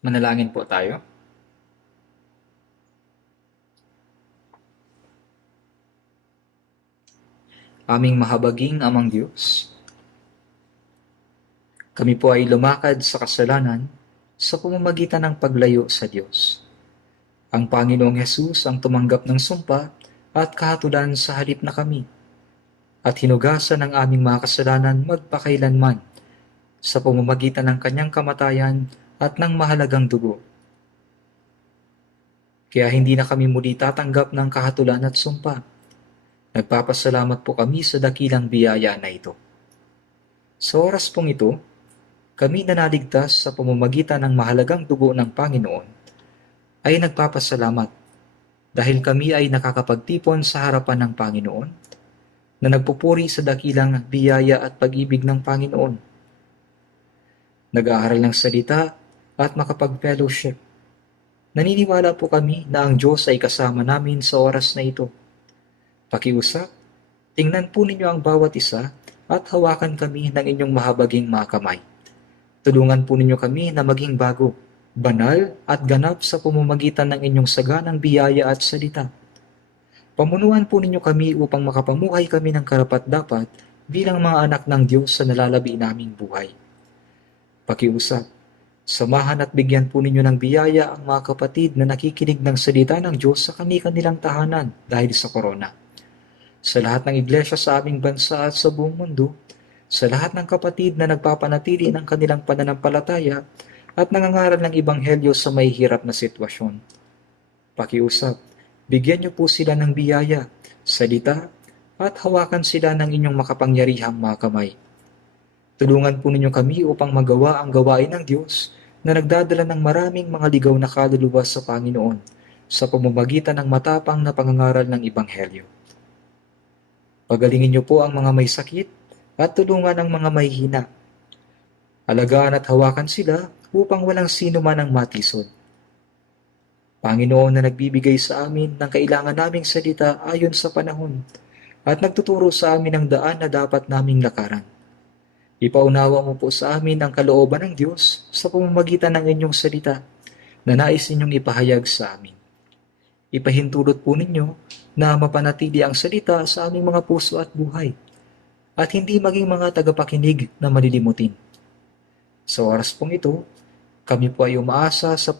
Manalangin po tayo. Aming mahabaging Amang Diyos, kami po ay lumakad sa kasalanan sa pamamagitan ng paglayo sa Diyos. Ang Panginoong Hesus ang tumanggap ng sumpa at kahatulan sa halip na kami, at hinugasan ang aming mga kasalanan magpakailanman sa pamamagitan ng kanyang kamatayan at ng mahalagang dugo. Kaya hindi na kami muli tatanggap ng kahatulan at sumpa. Nagpapasalamat po kami sa dakilang biyaya na ito. Sa oras pong ito, kami na naligtas sa pamamagitan ng mahalagang dugo ng Panginoon ay nagpapasalamat dahil kami ay nakakapagtipon sa harapan ng Panginoon na nagpupuri sa dakilang biyaya at pag-ibig ng Panginoon. Nag-aaral ng salita at makapag-fellowship. Naniniwala po kami na ang Diyos ay kasama namin sa oras na ito. Pakiusap, tingnan po ninyo ang bawat isa at hawakan kami ng inyong mahabaging mga kamay. Tulungan po ninyo kami na maging bago, banal at ganap sa pamamagitan ng inyong saganang biyaya at salita. Pamunuan po ninyo kami upang makapamuhay kami ng karapat-dapat bilang mga anak ng Diyos sa nalalabi naming buhay. Pakiusap, samahan at bigyan po ninyo ng biyaya ang mga kapatid na nakikinig ng salita ng Diyos sa kani-kanilang tahanan dahil sa korona. Sa lahat ng iglesia sa aming bansa at sa buong mundo, sa lahat ng kapatid na nagpapanatili ng kanilang pananampalataya at nangangaral ng ebanghelyo sa may hirap na sitwasyon. Pakiusap, bigyan niyo po sila ng biyaya, salita, at hawakan sila ng inyong makapangyarihang mga kamay. Tulungan po ninyo kami upang magawa ang gawain ng Diyos na nagdadala ng maraming mga ligaw na kaluluwa sa Panginoon sa pamamagitan ng matapang na pangangaral ng ebanghelyo. Pagalingin niyo po ang mga may sakit at tulungan ang mga may hina. Alagaan at hawakan sila upang walang sino man ang matisod. Panginoon na nagbibigay sa amin ng kailangan naming salita ayon sa panahon at nagtuturo sa amin ang daan na dapat naming lakaran. Ipaunawa mo po sa amin ang kalooban ng Diyos sa pamamagitan ng inyong salita na nais ninyong ipahayag sa amin. Ipahintulot po ninyo na mapanatili ang salita sa aming mga puso at buhay at hindi maging mga tagapakinig na malilimutin. Sa oras pong ito, kami po ay umaasa sa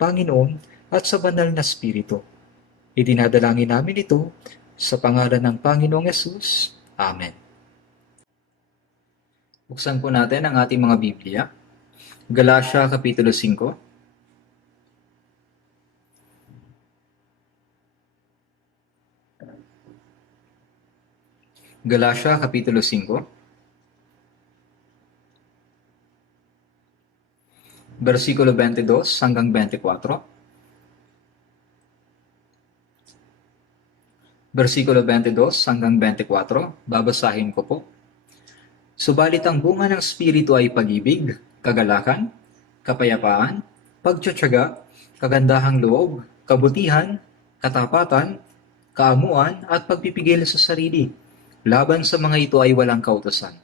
Panginoon at sa banal na Espiritu. Idinadalangin namin ito sa pangalan ng Panginoong Hesus. Amen. Buksan po natin ang ating mga Biblia. Galatia Kapitulo 5. Galatia Kapitulo 5. Versikulo 22 hanggang 24. Versikulo 22 hanggang 24, babasahin ko po. Subalit ang bunga ng Espiritu ay pag-ibig, kagalakan, kapayapaan, pagtiyatsaga, kagandahang loob, kabutihan, katapatan, kaamuan at pagpipigil sa sarili. Laban sa mga ito ay walang kautusan.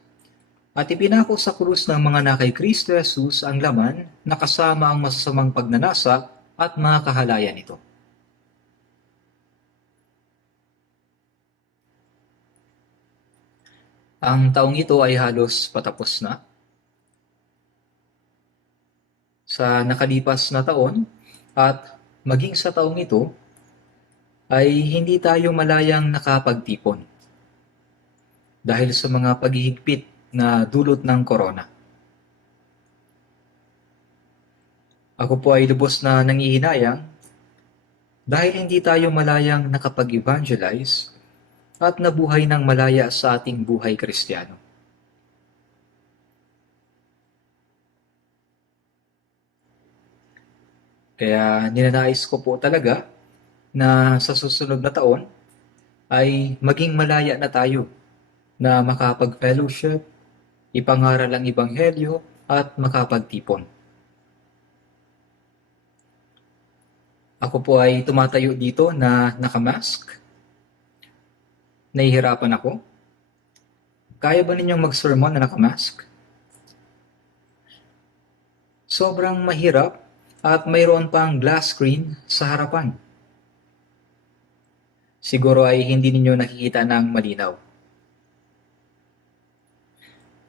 At ipinako sa krus ng mga na kay Kristo Jesus ang laman na kasama ang masasamang pagnanasa at mga kahalayan nito. Ang taong ito ay halos patapos na. Sa nakalipas na taon at maging sa taong ito ay hindi tayo malayang nakapagtipon dahil sa mga paghihigpit na dulot ng korona. Ako po ay lubos na nangihinayang dahil hindi tayo malayang nakapag-evangelize at nabuhay ng malaya sa ating buhay Kristiyano. Kaya ninanais ko po talaga na sa susunod na taon ay maging malaya na tayo na makapag-fellowship, ipangaral ang ebanghelyo at makapagtipon. Ako po ay tumatayo dito na nakamask. Nahihirapan ako. Kaya ba ninyong mag-sermon na nakamask? Sobrang mahirap at mayroon pang glass screen sa harapan. Siguro ay hindi ninyo nakikita ng malinaw.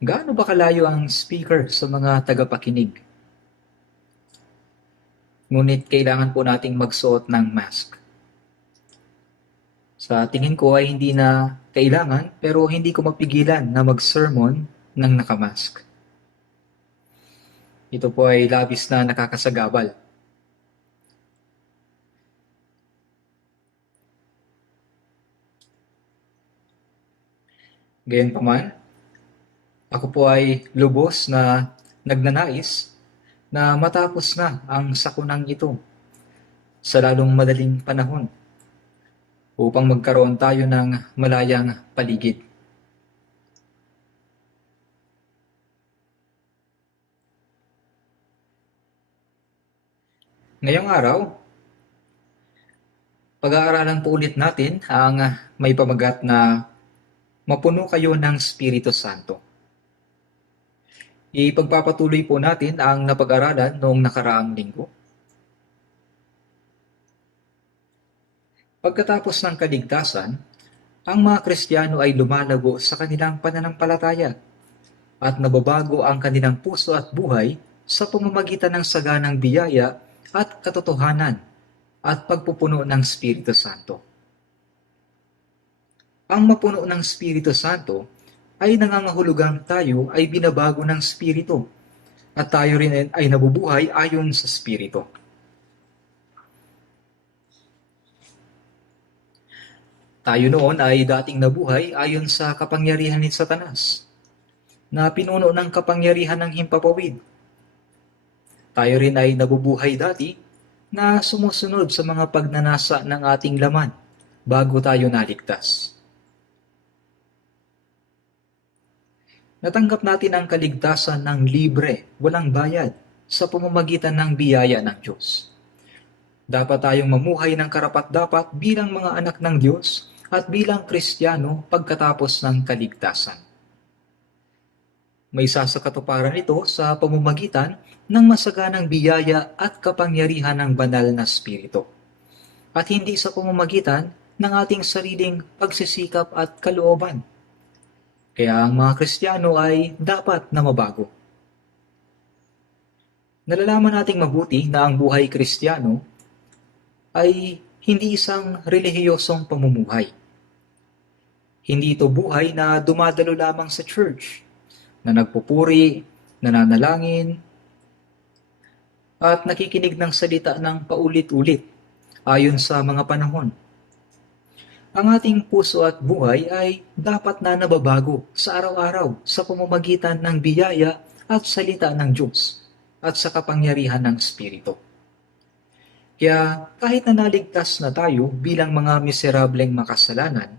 Gaano ba kalayo ang speaker sa mga tagapakinig? Ngunit kailangan po nating magsuot ng mask. Sa tingin ko ay hindi na kailangan, pero hindi ko mapigilan na mag-sermon ng nakamask. Ito po ay labis na nakakasagabal. Gayunpaman, ako po ay lubos na nagnanais na matapos na ang sakunang ito sa lalong madaling panahon upang magkaroon tayo ng malayang paligid. Ngayong araw, pag-aaralan po ulit natin ang may pamagat na mapuno kayo ng Espiritu Santo. Ipagpapatuloy po natin ang napag-aralan noong nakaraang linggo. Pagkatapos ng kaligtasan, ang mga Kristiyano ay lumalago sa kanilang pananampalataya at nababago ang kanilang puso at buhay sa pamamagitan ng saganang biyaya at katotohanan at pagpupuno ng Espiritu Santo. Ang mapuno ng Espiritu Santo ay nangangahulugang tayo ay binabago ng Espiritu at tayo rin ay nabubuhay ayon sa Espiritu. Tayo noon ay dating nabuhay ayon sa kapangyarihan ni Satanas, na pinuno ng kapangyarihan ng himpapawid. Tayo rin ay nabubuhay dati na sumusunod sa mga pagnanasa ng ating laman bago tayo naligtas. Natanggap natin ang kaligtasan ng libre, walang bayad, sa pamamagitan ng biyaya ng Diyos. Dapat tayong mamuhay ng karapat-dapat bilang mga anak ng Diyos at bilang Kristiyano pagkatapos ng kaligtasan. May isa sa katuparan ito sa pamamagitan ng masaganang biyaya at kapangyarihan ng banal na Espiritu, at hindi sa pamamagitan ng ating sariling pagsisikap at kalooban. Kaya ang mga Kristiyano ay dapat na mabago. Nalalaman nating mabuti na ang buhay Kristiyano ay hindi isang relihiyosong pamumuhay. Hindi ito buhay na dumadalo lamang sa church, na nagpupuri, nananalangin, at nakikinig ng salita ng paulit-ulit ayon sa mga panahon. Ang ating puso at buhay ay dapat na nababago sa araw-araw sa pamamagitan ng biyaya at salita ng Diyos at sa kapangyarihan ng Espiritu. Kaya kahit na naligtas na tayo bilang mga miserableng makasalanan,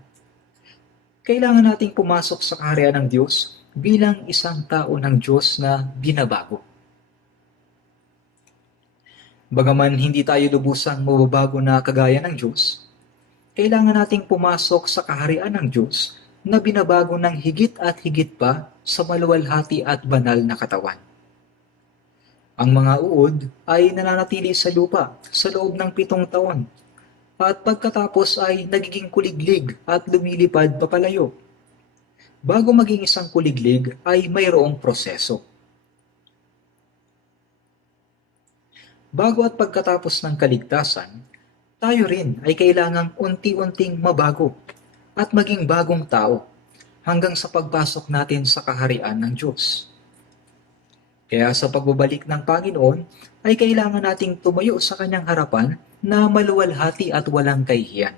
kailangan nating pumasok sa kaharian ng Diyos bilang isang tao ng Diyos na binabago. Bagaman hindi tayo lubusang mababago na kagaya ng Diyos, kailangan nating pumasok sa kaharian ng Diyos na binabago ng higit at higit pa sa maluwalhati at banal na katawan. Ang mga uod ay nananatili sa lupa sa loob ng 7 taon at pagkatapos ay nagiging kuliglig at lumilipad papalayo. Bago maging isang kuliglig ay mayroong proseso. Bago at pagkatapos ng kaligtasan, tayo rin ay kailangang unti-unting mabago at maging bagong tao hanggang sa pagpasok natin sa kaharian ng Diyos. Kaya sa pagbabalik ng Panginoon ay kailangan nating tumayo sa kanyang harapan na maluwalhati at walang kahihiyan.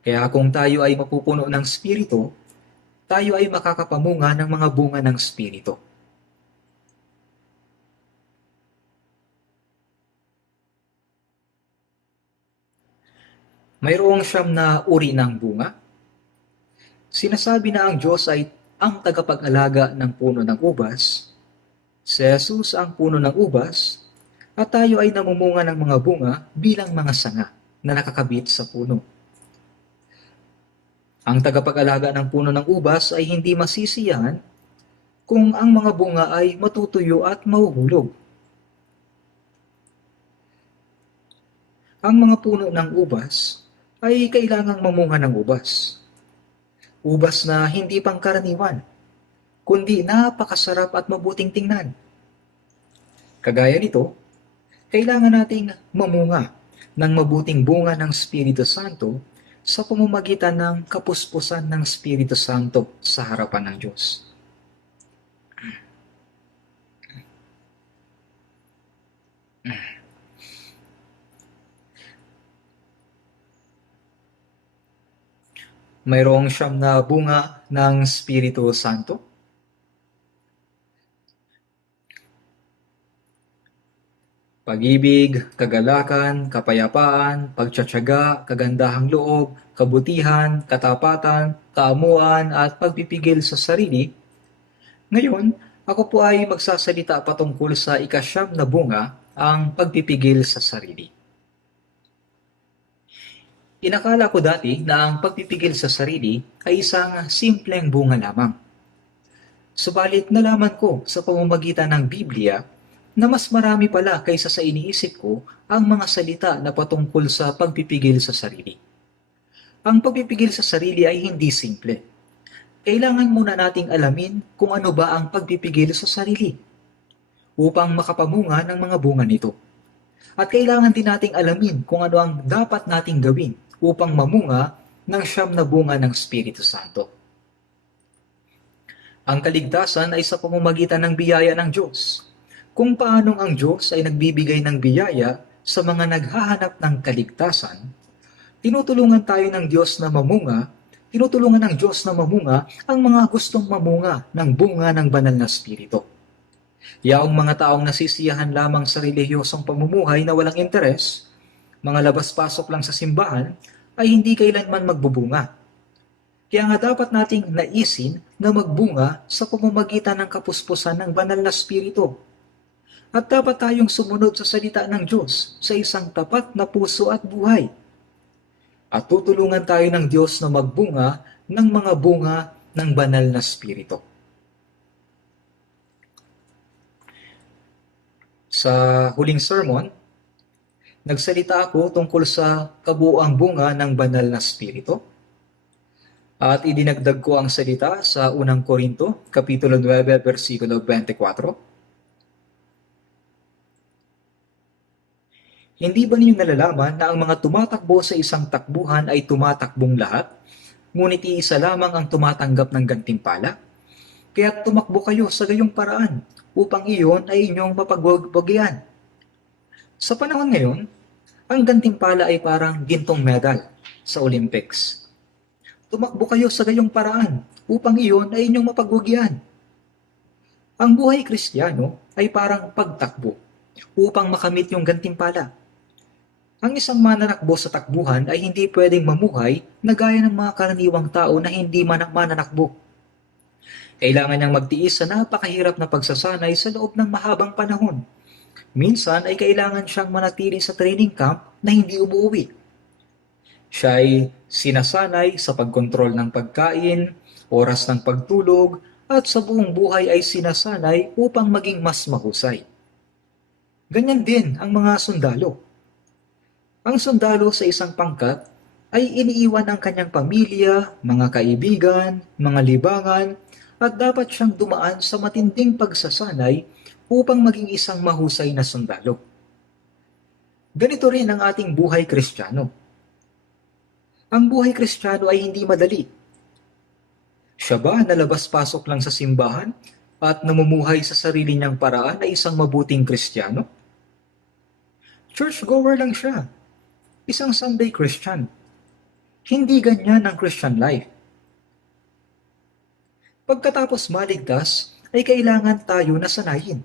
Kaya kung tayo ay mapupuno ng Espiritu, tayo ay makakapamunga ng mga bunga ng Espiritu. Mayroong 9 na uri ng bunga. Sinasabi na ang Diyos ay ang tagapag-alaga ng puno ng ubas, si Jesus ang puno ng ubas, at tayo ay namumunga ng mga bunga bilang mga sanga na nakakabit sa puno. Ang tagapag-alaga ng puno ng ubas ay hindi masisiyahan kung ang mga bunga ay matutuyo at mahuhulog. Ang mga puno ng ubas ay kailangang mamunga ng ubas. Ubas na hindi pangkaraniwan, kundi napakasarap at mabuting tingnan. Kagaya nito, kailangan nating mamunga ng mabuting bunga ng Espiritu Santo sa pamamagitan ng kapuspusan ng Espiritu Santo sa harapan ng Diyos. Mayroong siyam na bunga ng Espiritu Santo. Pag-ibig, kagalakan, kapayapaan, pagtsatsaga, kagandahang loob, kabutihan, katapatan, kaamuan, at pagpipigil sa sarili. Ngayon, ako po ay magsasalita patungkol sa ikasyam na bunga, ang pagpipigil sa sarili. Inakala ko dati na ang pagpipigil sa sarili ay isang simpleng bunga lamang. Subalit nalaman ko sa pamamagitan ng Biblia na mas marami pala kaysa sa iniisip ko ang mga salita na patungkol sa pagpipigil sa sarili. Ang pagpipigil sa sarili ay hindi simple. Kailangan muna nating alamin kung ano ba ang pagpipigil sa sarili upang makapamunga ng mga bunga nito. At kailangan din nating alamin kung ano ang dapat nating gawin upang mamunga ng siyam na bunga ng Espiritu Santo. Ang kaligtasan ay sa pamamagitan ng biyaya ng Diyos. Kung paanong ang Diyos ay nagbibigay ng biyaya sa mga naghahanap ng kaligtasan, tinutulungan tayo ng Diyos na mamunga, tinutulungan ng Diyos na mamunga ang mga gustong mamunga ng bunga ng banal na Espiritu. Yaong mga taong nasisiyahan lamang sa relihiyosong pamumuhay na walang interes, mga labas-pasok lang sa simbahan, ay hindi kailanman magbubunga. Kaya nga dapat nating naisin na magbunga sa pamamagitan ng kapuspusan ng banal na Espiritu. At dapat tayong sumunod sa salita ng Diyos sa isang tapat na puso at buhay. At tutulungan tayo ng Diyos na magbunga ng mga bunga ng banal na Espiritu. Sa huling sermon, nagsalita ako tungkol sa kabuuang bunga ng banal na Espiritu. At idinagdag ko ang salita sa unang Korinto, Kapitulo 9, versikulo 24. Hindi ba ninyo nalalaman na ang mga tumatakbo sa isang takbuhan ay tumatakbong lahat, ngunit iisa lamang ang tumatanggap ng gantimpala? Kaya tumakbo kayo sa gayong paraan, upang iyon ay inyong mapagwagwagyan. Sa panahon ngayon, ang gantimpala ay parang gintong medal sa Olympics. Tumakbo kayo sa gayong paraan upang iyon ay inyong mapagwagyan. Ang buhay Kristiyano ay parang pagtakbo upang makamit yung gantimpala. Ang isang mananakbo sa takbuhan ay hindi pwedeng mamuhay na gaya ng mga karaniwang tao na hindi mananakbo. Kailangan niyang magtiis sa napakahirap na pagsasanay sa loob ng mahabang panahon. Minsan ay kailangan siyang manatili sa training camp na hindi umuwi. Siya ay sinasanay sa pagkontrol ng pagkain, oras ng pagtulog, at sa buong buhay ay sinasanay upang maging mas mahusay. Ganyan din ang mga sundalo. Ang sundalo sa isang pangkat ay iniiwan ang kanyang pamilya, mga kaibigan, mga libangan, at dapat siyang dumaan sa matinding pagsasanay upang maging isang mahusay na sundalo. Ganito rin ang ating buhay Kristiyano. Ang buhay Kristiyano ay hindi madali. Siya ba na labas-pasok lang sa simbahan at namumuhay sa sarili niyang paraan ay isang mabuting Kristiyano? Churchgoer lang siya. Isang Sunday Christian. Hindi ganyan ang Christian life. Pagkatapos maligtas, ay kailangan tayo na sanayin.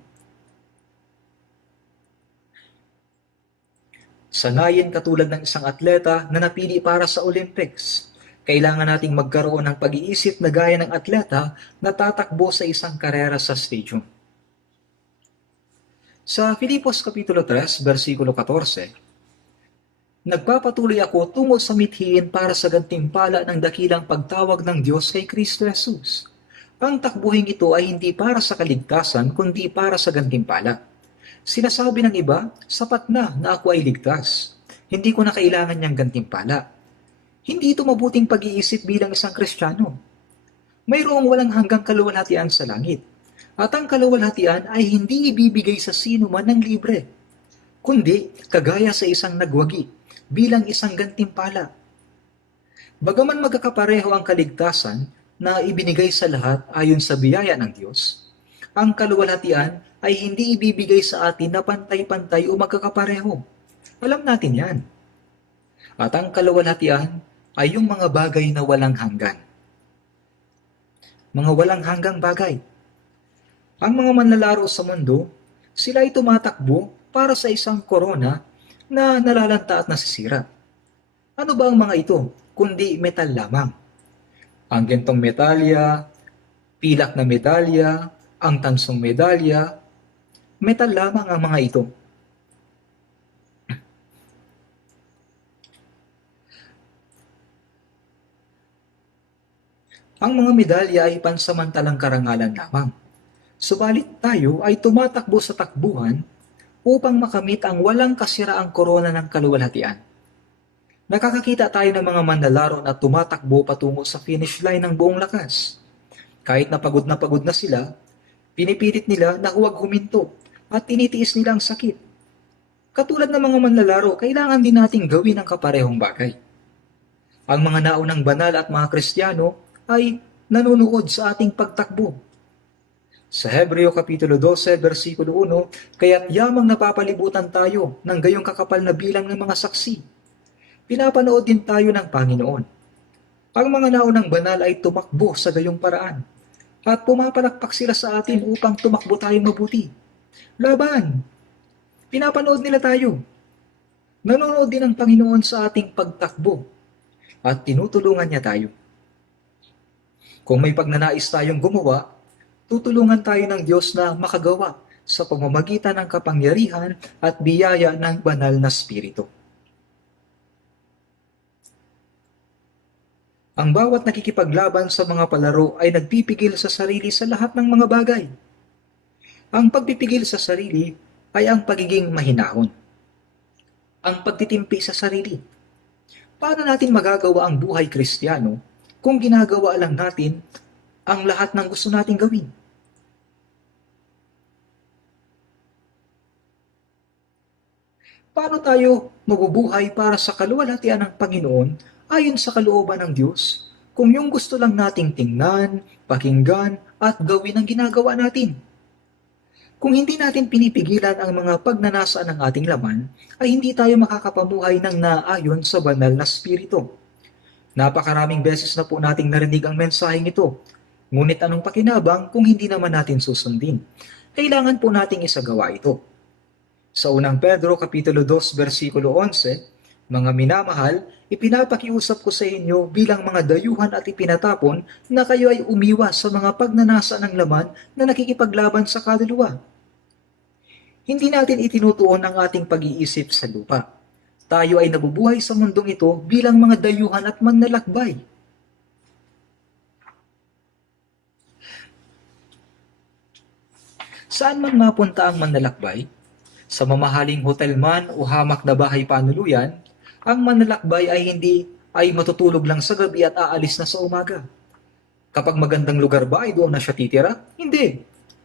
Sanayin katulad ng isang atleta na napili para sa Olympics. Kailangan nating magkaroon ng pag-iisip na gaya ng atleta na tatakbo sa isang karera sa stadium. Sa Filipos Kapitulo 3, versikulo 14, nagpapatuloy ako tungo sa mithiin para sa gantimpala ng dakilang pagtawag ng Diyos kay Kristo Jesus. Ang takbuhing ito ay hindi para sa kaligtasan, kundi para sa gantimpala. Sinasabi ng iba, sapat na ako ay ligtas. Hindi ko na kailangan niyang gantimpala. Hindi ito mabuting pag-iisip bilang isang Kristiyano. Mayroong walang hanggang kaluwalhatian sa langit. At ang kaluwalhatian ay hindi ibibigay sa sino man ng libre, kundi kagaya sa isang nagwagi bilang isang gantimpala. Bagaman magkakapareho ang kaligtasan na ibinigay sa lahat ayon sa biyaya ng Diyos, ang kaluwalhatian ay hindi ibibigay sa atin na pantay-pantay o magkakapareho. Alam natin yan. At ang kaluwalhatian ay yung mga bagay na walang hanggan. Mga walang hanggang bagay. Ang mga manlalaro sa mundo, sila ay tumatakbo para sa isang korona na nalalanta at nasisira. Ano ba ang mga ito, kundi metal lamang? Ang gintong medalya, pilak na medalya, ang tansong medalya, metal lamang ang mga ito. Ang mga medalya ay pansamantalang karangalan lamang. Subalit tayo ay tumatakbo sa takbuhan upang makamit ang walang kasiraang korona ng kaluwalhatian. Nakakakita tayo ng mga manlalaro na tumatakbo patungo sa finish line ng buong lakas. Kahit na pagod na sila, pinipilit nila na huwag huminto at tinitiis nila ang sakit. Katulad ng mga manlalaro, kailangan din nating gawin ang kaparehong bagay. Ang mga naunang banal at mga Kristiyano ay nanonood sa ating pagtakbo. Sa Hebreo Kapitulo 12, versikulo 1, kaya't yamang napapalibutan tayo ng gayong kakapal na bilang ng mga saksi. Pinapanood din tayo ng Panginoon. Ang mga naunang banal ay tumakbo sa gayong paraan at pumapalakpak sila sa atin upang tumakbo tayo mabuti. Laban! Pinapanood nila tayo. Nanonood din ang Panginoon sa ating pagtakbo at tinutulungan niya tayo. Kung may pagnanais tayong gumawa, tutulungan tayo ng Diyos na makagawa sa pamamagitan ng kapangyarihan at biyaya ng banal na Espiritu. Ang bawat nakikipaglaban sa mga palaro ay nagpipigil sa sarili sa lahat ng mga bagay. Ang pagpipigil sa sarili ay ang pagiging mahinahon. Ang pagtitimpi sa sarili. Paano natin magagawa ang buhay Kristiyano kung ginagawa lang natin ang lahat ng gusto nating gawin? Paano tayo mabubuhay para sa kaluwalhatian ng Panginoon ayon sa kalooban ng Diyos kung yung gusto lang nating tingnan, pakinggan, at gawin ang ginagawa natin? Kung hindi natin pinipigilan ang mga pagnanasa ng ating laman, ay hindi tayo makakapamuhay ng naayon sa banal na Espiritu. Napakaraming beses na po nating narinig ang mensaheng ito. Ngunit anong pakinabang kung hindi naman natin susundin? Kailangan po nating isagawa ito. Sa unang Pedro Kapitulo 2, versikulo 11, mga minamahal, ipinapakiusap ko sa inyo bilang mga dayuhan at ipinatapon na kayo ay umiwas sa mga pagnanasa ng laman na nakikipaglaban sa kaluluwa. Hindi natin itinutuon ang ating pag-iisip sa lupa. Tayo ay nabubuhay sa mundong ito bilang mga dayuhan at manlalakbay. Saan man mapunta ang manlalakbay, sa mamahaling hotel man o hamak na bahay panuluyan, ang manlalakbay ay matutulog lang sa gabi at aalis na sa umaga. Kapag magandang lugar ba ay doon na siya titira? Hindi.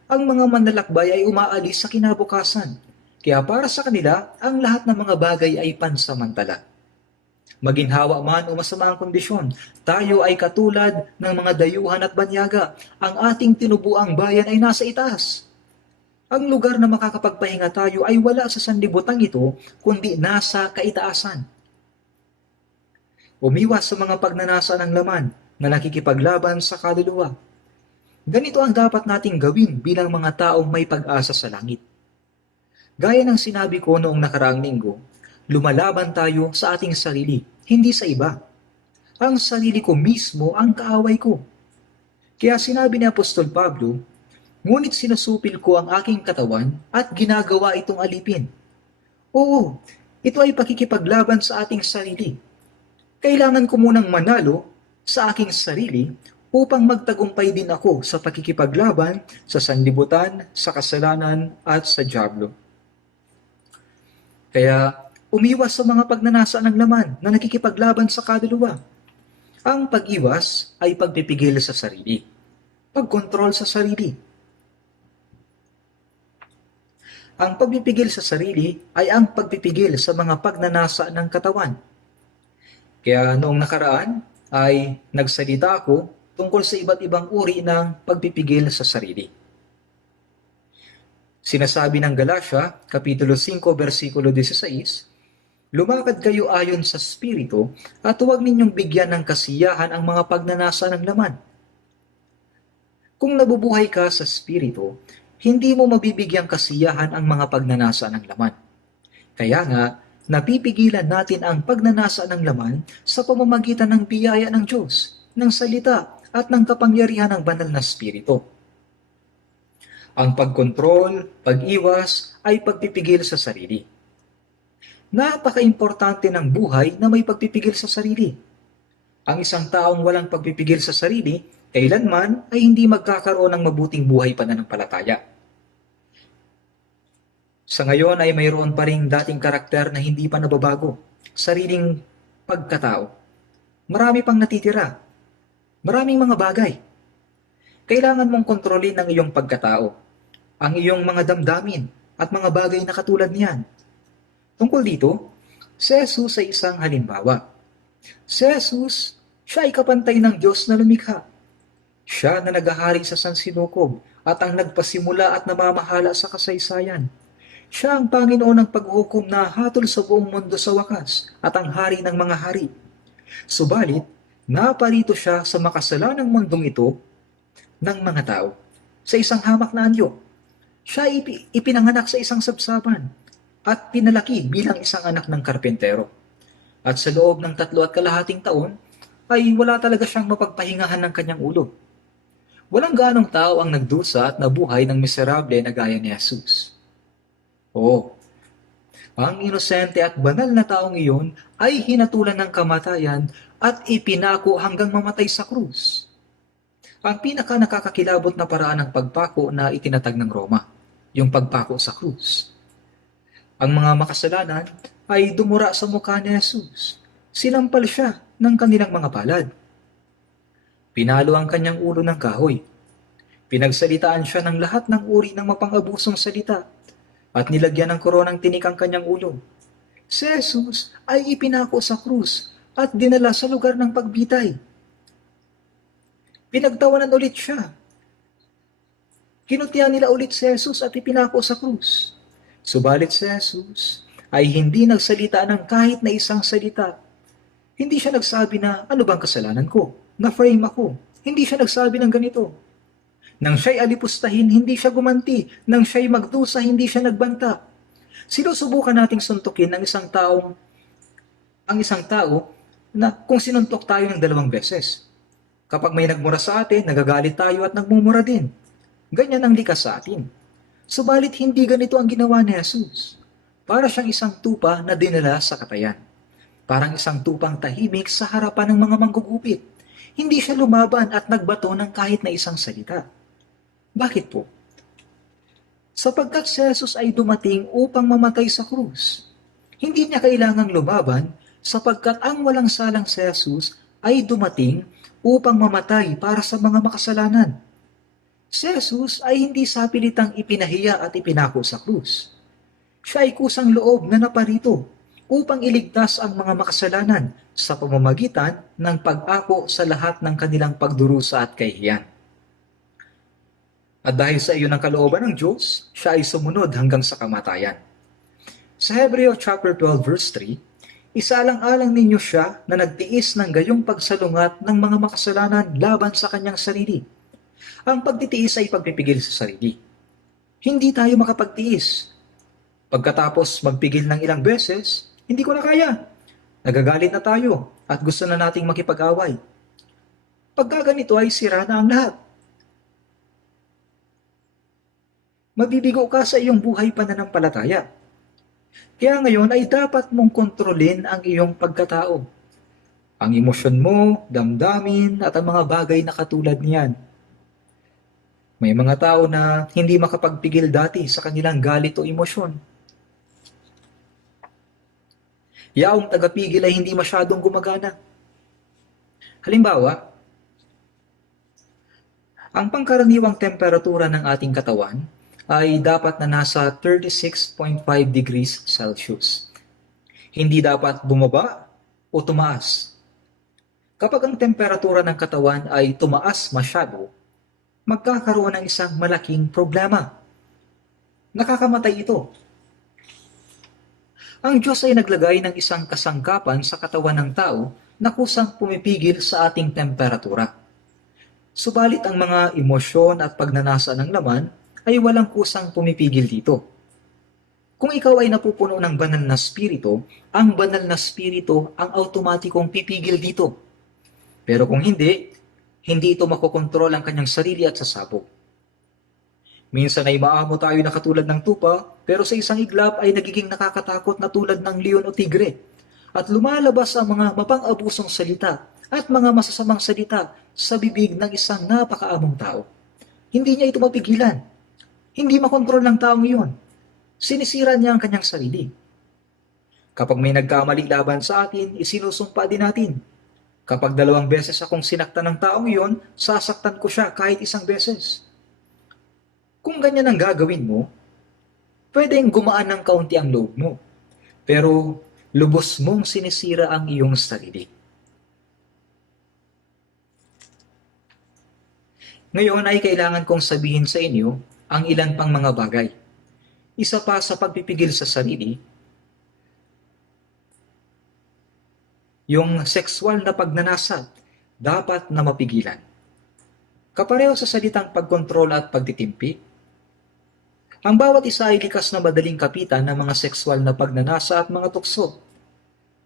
Ang mga manlalakbay ay umaalis sa kinabukasan. Kaya para sa kanila, ang lahat ng mga bagay ay pansamantala. Maginhawa man o masama ang kondisyon, tayo ay katulad ng mga dayuhan at banyaga. Ang ating tinubuang bayan ay nasa itaas. Ang lugar na makakapagpahinga tayo ay wala sa sanlibutan ito, kundi nasa kaitaasan. Umiwas sa mga pagnanasa ng laman na nakikipaglaban sa kaluluwa. Ganito ang dapat nating gawin bilang mga taong may pag-asa sa langit. Gaya ng sinabi ko noong nakaraang linggo, lumalaban tayo sa ating sarili, hindi sa iba. Ang sarili ko mismo ang kaaway ko. Kaya sinabi ni Apostol Pablo, ngunit sinusupil ko ang aking katawan at ginagawa itong alipin. Oo, ito ay pakikipaglaban sa ating sarili. Kailangan ko munang manalo sa aking sarili upang magtagumpay din ako sa pakikipaglaban sa sanlibutan, sa kasalanan at sa dyablo. Kaya Umiwas sa mga pagnanasa ng laman na nakikipaglaban sa kaluluwa. Ang pag-iwas ay pagpipigil sa sarili. Pagkontrol sa sarili. Ang pagpipigil sa sarili ay ang pagpipigil sa mga pagnanasa ng katawan. Kaya noong nakaraan ay nagsalita ako tungkol sa iba't ibang uri ng pagpipigil sa sarili. Sinasabi ng Galatia, Kapitulo 5, versikulo 16, lumakad kayo ayon sa Espiritu at huwag ninyong bigyan ng kasiyahan ang mga pagnanasa ng laman. Kung nabubuhay ka sa Espiritu, hindi mo mabibigyang kasiyahan ang mga pagnanasa ng laman. Kaya nga, napipigilan natin ang pagnanasa ng laman sa pamamagitan ng biyaya ng Diyos, ng salita at ng kapangyarihan ng banal na Espiritu. Ang pagkontrol, pag-iwas ay pagpipigil sa sarili. Napaka-importante ng buhay na may pagpipigil sa sarili. Ang isang taong walang pagpipigil sa sarili, kailanman ay hindi magkakaroon ng mabuting buhay pananampalataya. Sa ngayon ay mayroon pa ring dating karakter na hindi pa nababago, sariling pagkatao. Marami pang natitira. Maraming mga bagay. Kailangan mong kontrolin ang iyong pagkatao, ang iyong mga damdamin at mga bagay na katulad niyan. Tungkol dito, si Jesus ay isang halimbawa. Si Jesus, siya ay kapantay ng Diyos na lumikha. Siya na naghahari sa sansinukob at ang nagpasimula at namamahala sa kasaysayan. Siya ang Panginoon ng paghuhukom na hatol sa buong mundo sa wakas at ang hari ng mga hari. Subalit, naparito siya sa makasalanang mundong ito ng mga tao, sa isang hamak na anyo. Siya ay ipinanganak sa isang sabsaban at pinalaki bilang isang anak ng karpentero. At sa loob ng 3.5 taon, ay wala talaga siyang mapagpahingahan ng kanyang ulo. Walang gaanong tao ang nagdusa at nabuhay ng miserable na gaya ni Jesus. Oo, ang inosente at banal na taong iyon ay hinatulan ng kamatayan at ipinako hanggang mamatay sa krus. Ang pinaka nakakakilabot na paraan ng pagpako na itinatag ng Roma, yung pagpako sa krus. Ang mga makasalanan ay dumura sa mukha ni Jesus. Sinampal siya ng kanilang mga palad. Pinalo ang kanyang ulo ng kahoy. Pinagsalitaan siya ng lahat ng uri ng mapang-abusong salita at nilagyan ng koronang tinik ang kanyang ulo. Si Jesus ay ipinako sa krus at dinala sa lugar ng pagbitay. Pinagtawanan ulit siya. Kinutya nila ulit si Jesus at ipinako sa krus. Subalit si Jesus ay hindi nagsalita ng kahit na isang salita. Hindi siya nagsabi na, ano bang kasalanan ko? Na-frame ako. Hindi siya nagsabi ng ganito. Nang siya'y alipustahin, hindi siya gumanti. Nang siya'y magdusa, hindi siya nagbanta. Sinusubukan nating suntukin ang isang tao na kung sinuntok tayo ng 2 beses. Kapag may nagmura sa atin, nagagalit tayo at nagmumura din. Ganyan ang likas sa atin. Subalit hindi ganito ang ginawa ni Jesus. Para siyang isang tupa na dinala sa katayan. Parang isang tupang tahimik sa harapan ng mga manggugupit. Hindi siya lumaban at nagbato ng kahit na isang salita. Bakit po? Sapagkat si Jesus ay dumating upang mamatay sa krus. Hindi niya kailangang lumaban sapagkat ang walang salang si Jesus ay dumating upang mamatay para sa mga makasalanan. Si Jesus ay hindi sapilitang ipinahiya at ipinako sa krus. Siya ay kusang loob na naparito upang iligtas ang mga makasalanan sa pamamagitan ng pag-ako sa lahat ng kanilang pagdurusa at kahihiyan. At dahil sa iyon ang kalooban ng Diyos, siya ay sumunod hanggang sa kamatayan. Sa Hebreo chapter 12 verse 3, isaalang-alang ninyo siya na nagtiis ng gayong pagsalungat ng mga makasalanan laban sa kanyang sarili. Ang pagtitiis ay pagpipigil sa sarili. Hindi tayo makapagtiis. Pagkatapos magpigil ng ilang beses, hindi ko na kaya. Nagagalit na tayo at gusto na nating makipag-away. Pagka ganito ay sira na ang lahat. Mabibigo ka sa iyong buhay pananampalataya. Kaya ngayon ay dapat mong kontrolin ang iyong pagkatao. Ang emosyon mo, damdamin at ang mga bagay na katulad niyan. May mga tao na hindi makapagpigil dati sa kanilang galit o emosyon. Yaong tagapigil ay hindi masyadong gumagana. Halimbawa, ang pangkaraniwang temperatura ng ating katawan ay dapat na nasa 36.5 degrees Celsius. Hindi dapat bumaba o tumaas. Kapag ang temperatura ng katawan ay tumaas masyado, magkakaroon ng isang malaking problema. Nakakamatay ito. Ang Diyos ay naglagay ng isang kasangkapan sa katawan ng tao na kusang pumipigil sa ating temperatura. Subalit ang mga emosyon at pagnanasa ng laman ay walang kusang pumipigil dito. Kung ikaw ay napupuno ng banal na spirito, ang banal na spirito ang automatikong pipigil dito. Pero kung hindi ito makokontrol ang kanyang sarili at sasabog. Minsan ay maamo tayo na katulad ng tupa, pero sa isang iglap ay nagiging nakakatakot na tulad ng leon o tigre. At lumalabas ang mga mapang-abusong salita at mga masasamang salita sa bibig ng isang napakaamong tao. Hindi niya ito mapigilan. Hindi makontrol ng taong iyon. Sinisira niya ang kanyang sarili. Kapag may nagkamali laban sa atin, isinusumpa din natin. Kapag 2 beses akong sinaktan ng taong iyon, sasaktan ko siya kahit 1 beses. Kung ganyan ang gagawin mo, pwedeng gumaan ng kaunti ang loob mo. Pero lubos mong sinisira ang iyong sarili. Ngayon ay kailangan kong sabihin sa inyo ang ilan pang mga bagay. Isa pa sa pagpipigil sa sarili, yung sexual na pagnanasa dapat na mapigilan. Kapareho sa salitang pagkontrol at pagtitimpi, ang bawat isa ay likas na madaling kapitan ng mga sexual na pagnanasa at mga tukso.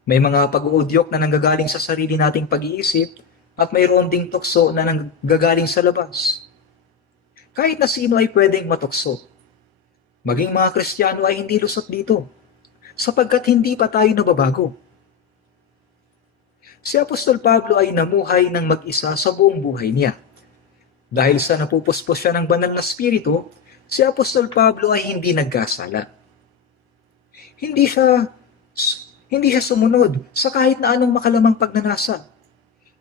May mga pag-uudyok na nanggagaling sa sarili nating pag-iisip at mayroon ding tukso na nanggagaling sa labas. Kahit na sino ay pwedeng matukso. Maging mga Kristiyano ay hindi lusot dito, sapagkat hindi pa tayo nababago. Si Apostol Pablo ay namuhay ng mag-isa sa buong buhay niya. Dahil sa napupuspos siya ng banal na spirito, si Apostol Pablo ay hindi nagkasala. Hindi siya sumunod sa kahit na anong makalamang pagnanasa.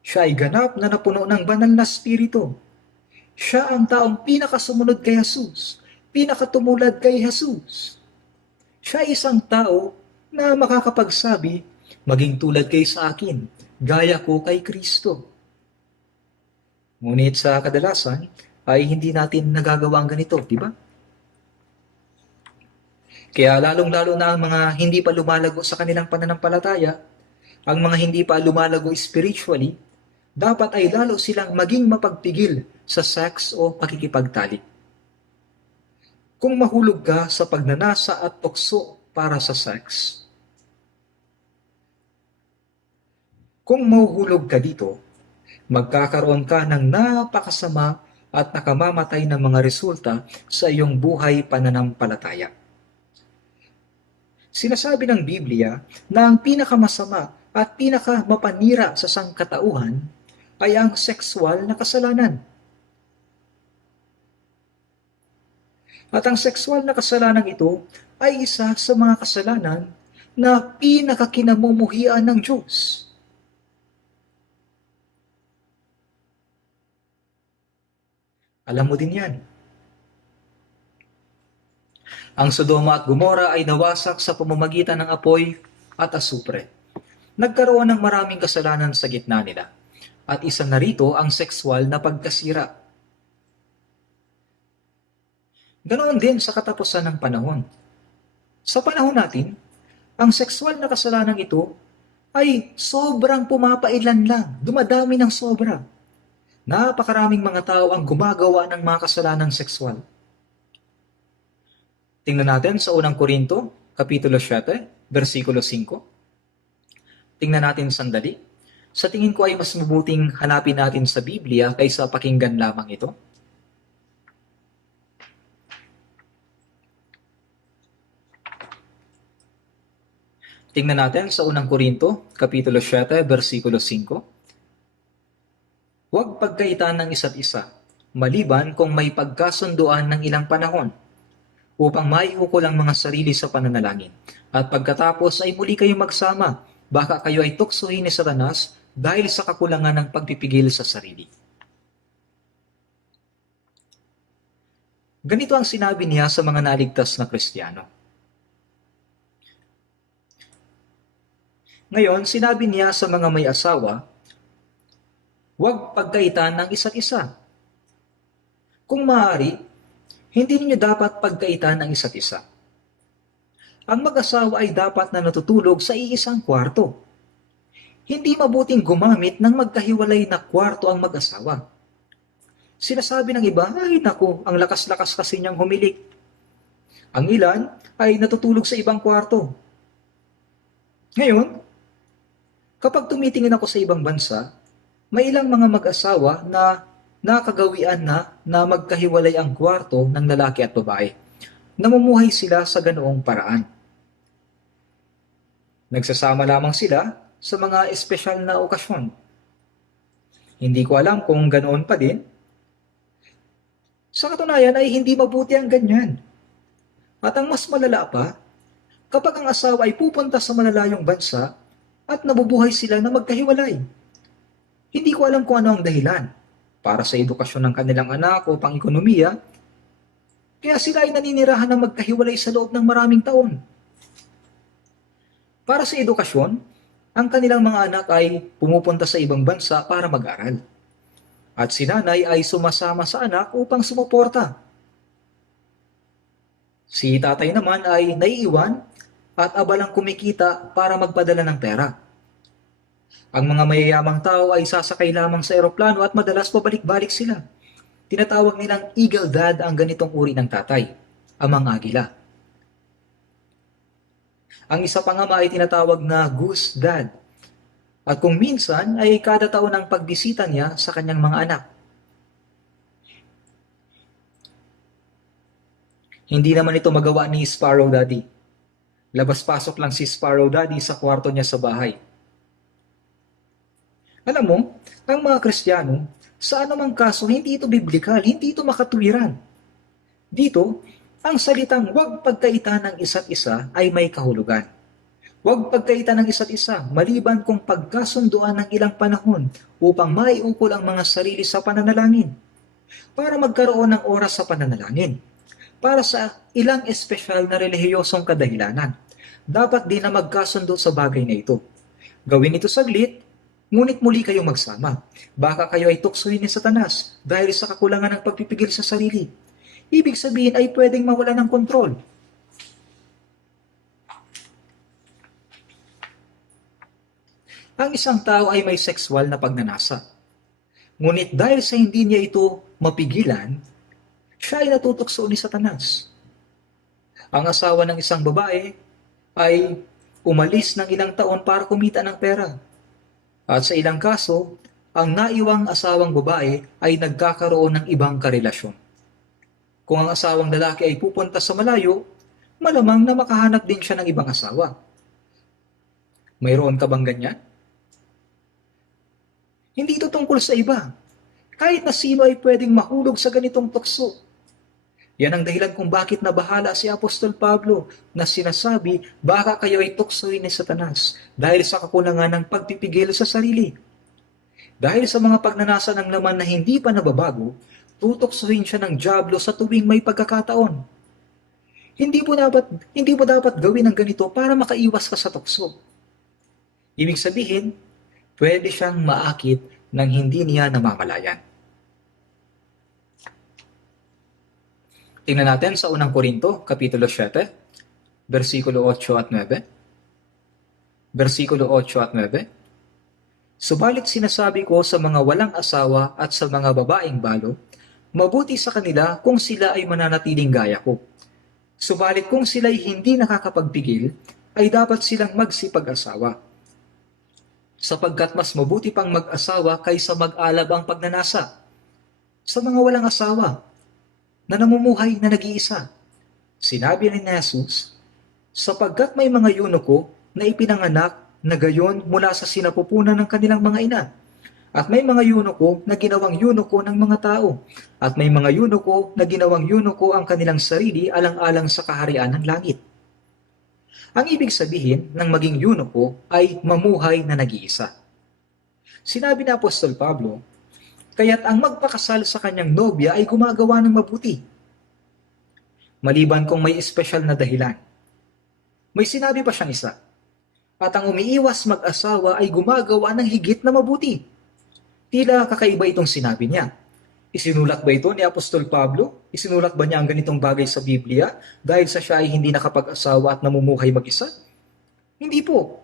Siya ay ganap na napuno ng banal na spirito. Siya ang taong pinakasumunod kay Jesus, pinakatumulad kay Jesus. Siya ay isang tao na makakapagsabi, maging tulad kay sa akin, gaya ko kay Kristo. Ngunit sa kadalasan, ay hindi natin nagagawa ang ganito, di ba? Kaya lalong-lalo na ang mga hindi pa lumalago sa kanilang pananampalataya, ang mga hindi pa lumalago spiritually, dapat ay lalo silang maging mapagpigil sa sex o pakikipagtalik. Kung mahulog ka sa pagnanasa at tukso para sa sex, kung mahuhulog ka dito, magkakaroon ka ng napakasama at nakamamatay na mga resulta sa iyong buhay pananampalataya. Sinasabi ng Biblia na ang pinakamasama at pinakamapanira sa sangkatauhan ay ang sexual na kasalanan. At ang sexual na kasalanan ito ay isa sa mga kasalanan na pinakakinamumuhian ng Diyos. Alam mo din yan. Ang Sodoma at Gomora ay nawasak sa pamamagitan ng apoy at asupre. Nagkaroon ng maraming kasalanan sa gitna nila. At isa na rito ang sexual na pagkasira. Ganoon din sa katapusan ng panahon. Sa panahon natin, ang sexual na kasalanan ito ay sobrang pumapailan lang, dumadami ng sobra. Napakaraming mga tao ang gumagawa ng mga kasalanang sexual. Tingnan natin sa unang Korinto, Kapitulo 7, versikulo 5. Tingnan natin sandali. Sa tingin ko ay mas mabuting hanapin natin sa Biblia kaysa pakinggan lamang ito. Tingnan natin sa unang Korinto, Kapitulo 7, versikulo 5. Huwag pagkaitan ng isa't isa, maliban kung may pagkasunduan ng ilang panahon, upang maiukol ang mga sarili sa pananalangin. At pagkatapos ay muli kayong magsama, baka kayo ay tuksohin ni Satanas dahil sa kakulangan ng pagpipigil sa sarili. Ganito ang sinabi niya sa mga naligtas na Kristiyano. Ngayon, sinabi niya sa mga may asawa, huwag pagkaitan ng isa't isa. Kung maaari, hindi ninyo dapat pagkaitan ng isa't isa. Ang mag-asawa ay dapat na natutulog sa iisang kwarto. Hindi mabuting gumamit ng magkahiwalay na kwarto ang mag-asawa. Sinasabi ng iba, ay naku, ang lakas-lakas kasi niyang humilik. Ang ilan ay natutulog sa ibang kwarto. Ngayon, kapag tumitingin ako sa ibang bansa, may ilang mga mag-asawa na nakagawian na magkahiwalay ang kwarto ng lalaki at babae. Namumuhay sila sa ganoong paraan. Nagsasama lamang sila sa mga espesyal na okasyon. Hindi ko alam kung ganoon pa din. Sa katunayan ay hindi mabuti ang ganyan. At ang mas malala pa, kapag ang asawa ay pupunta sa malalayong bansa at nabubuhay sila na magkahiwalay. Hindi ko alam kung ano ang dahilan. Para sa edukasyon ng kanilang anak o pang-ekonomiya, kaya sila ay naninirahan na magkahiwalay sa loob ng maraming taon. Para sa edukasyon, ang kanilang mga anak ay pumupunta sa ibang bansa para mag-aral. At si nanay ay sumasama sa anak upang sumuporta. Si tatay naman ay naiiwan at abalang kumikita para magpadala ng pera. Ang mga mayayamang tao ay sasakay lamang sa eroplano at madalas pabalik-balik sila. Tinatawag nilang eagle dad ang ganitong uri ng tatay, amang agila. Ang isa pang ama ay tinatawag na goose dad. At kung minsan ay kada taon ang pagbisita niya sa kanyang mga anak. Hindi naman ito magawa ni Sparrow Daddy. Labas-pasok lang si Sparrow Daddy sa kwarto niya sa bahay. Alam mo, ang mga Kristiyano, sa anumang kaso, hindi ito biblikal, hindi ito makatuwiran. Dito, ang salitang huwag pagkaitan ng isa't isa ay may kahulugan. Huwag pagkaitan ng isa't isa, maliban kung pagkasunduan ng ilang panahon upang maiukol ang mga sarili sa pananalangin. Para magkaroon ng oras sa pananalangin. Para sa ilang espesyal na relihiyosong kadahilanan. Dapat din na magkasundo sa bagay na ito. Gawin ito saglit, ngunit muli kayong magsama. Baka kayo ay tuksohin ni Satanas dahil sa kakulangan ng pagpipigil sa sarili. Ibig sabihin ay pwedeng mawala ng kontrol. Ang isang tao ay may sexual na pagnanasa. Ngunit dahil sa hindi niya ito mapigilan, siya ay natutokso ni Satanas. Ang asawa ng isang babae ay umalis ng ilang taon para kumita ng pera. At sa ilang kaso, ang naiwang asawang babae ay nagkakaroon ng ibang karelasyon. Kung ang asawang lalaki ay pupunta sa malayo, malamang na makahanap din siya ng ibang asawa. Mayroon ka bang ganyan? Hindi ito tungkol sa iba. Kahit na sino ay pwedeng mahulog sa ganitong tukso. Yan ang dahilan kung bakit nabahala si Apostol Pablo na sinasabi, baka kayo ay tuksohin ni Satanas dahil sa kakulangan ng pagpipigil sa sarili. Dahil sa mga pagnanasa ng laman na hindi pa nababago, tutuksohin siya ng dyablo sa tuwing may pagkakataon. Hindi mo dapat gawin ang ganito para makaiwas ka sa tukso. Ibig sabihin, pwede siyang maakit nang hindi niya namamalayan. Tingnan natin sa unang Korinto, Kapitulo 7, versikulo 8 at 9. Versikulo 8 at 9. Subalit sinasabi ko sa mga walang asawa at sa mga babaeng balo, mabuti sa kanila kung sila ay mananatiling gaya ko. Subalit kung sila ay hindi nakakapagpigil, ay dapat silang magsipag-asawa. Sapagkat mas mabuti pang mag-asawa kaysa mag-alab ang pagnanasa. Sa mga walang asawa, na namumuhay na nag-iisa. Sinabi ni Jesus, sapagkat may mga yunoko na ipinanganak na gayon mula sa sinapupunan ng kanilang mga ina, At may mga yunoko na ginawang yunoko ng mga tao. At may mga yunoko na ginawang yunoko ang kanilang sarili alang-alang sa kaharian ng langit. Ang ibig sabihin ng maging yunoko ay mamuhay na nag-iisa. Sinabi ni Apostol Pablo, kaya't ang magpakasal sa kanyang nobya ay gumagawa ng mabuti. Maliban kung may espesyal na dahilan. May sinabi pa siyang isa, at ang umiiwas mag-asawa ay gumagawa ng higit na mabuti. Tila kakaiba itong sinabi niya. Isinulat ba ito ni Apostol Pablo? Isinulat ba niya ang ganitong bagay sa Biblia dahil sa siya ay hindi nakapag-asawa at namumuhay mag-isa? Hindi po.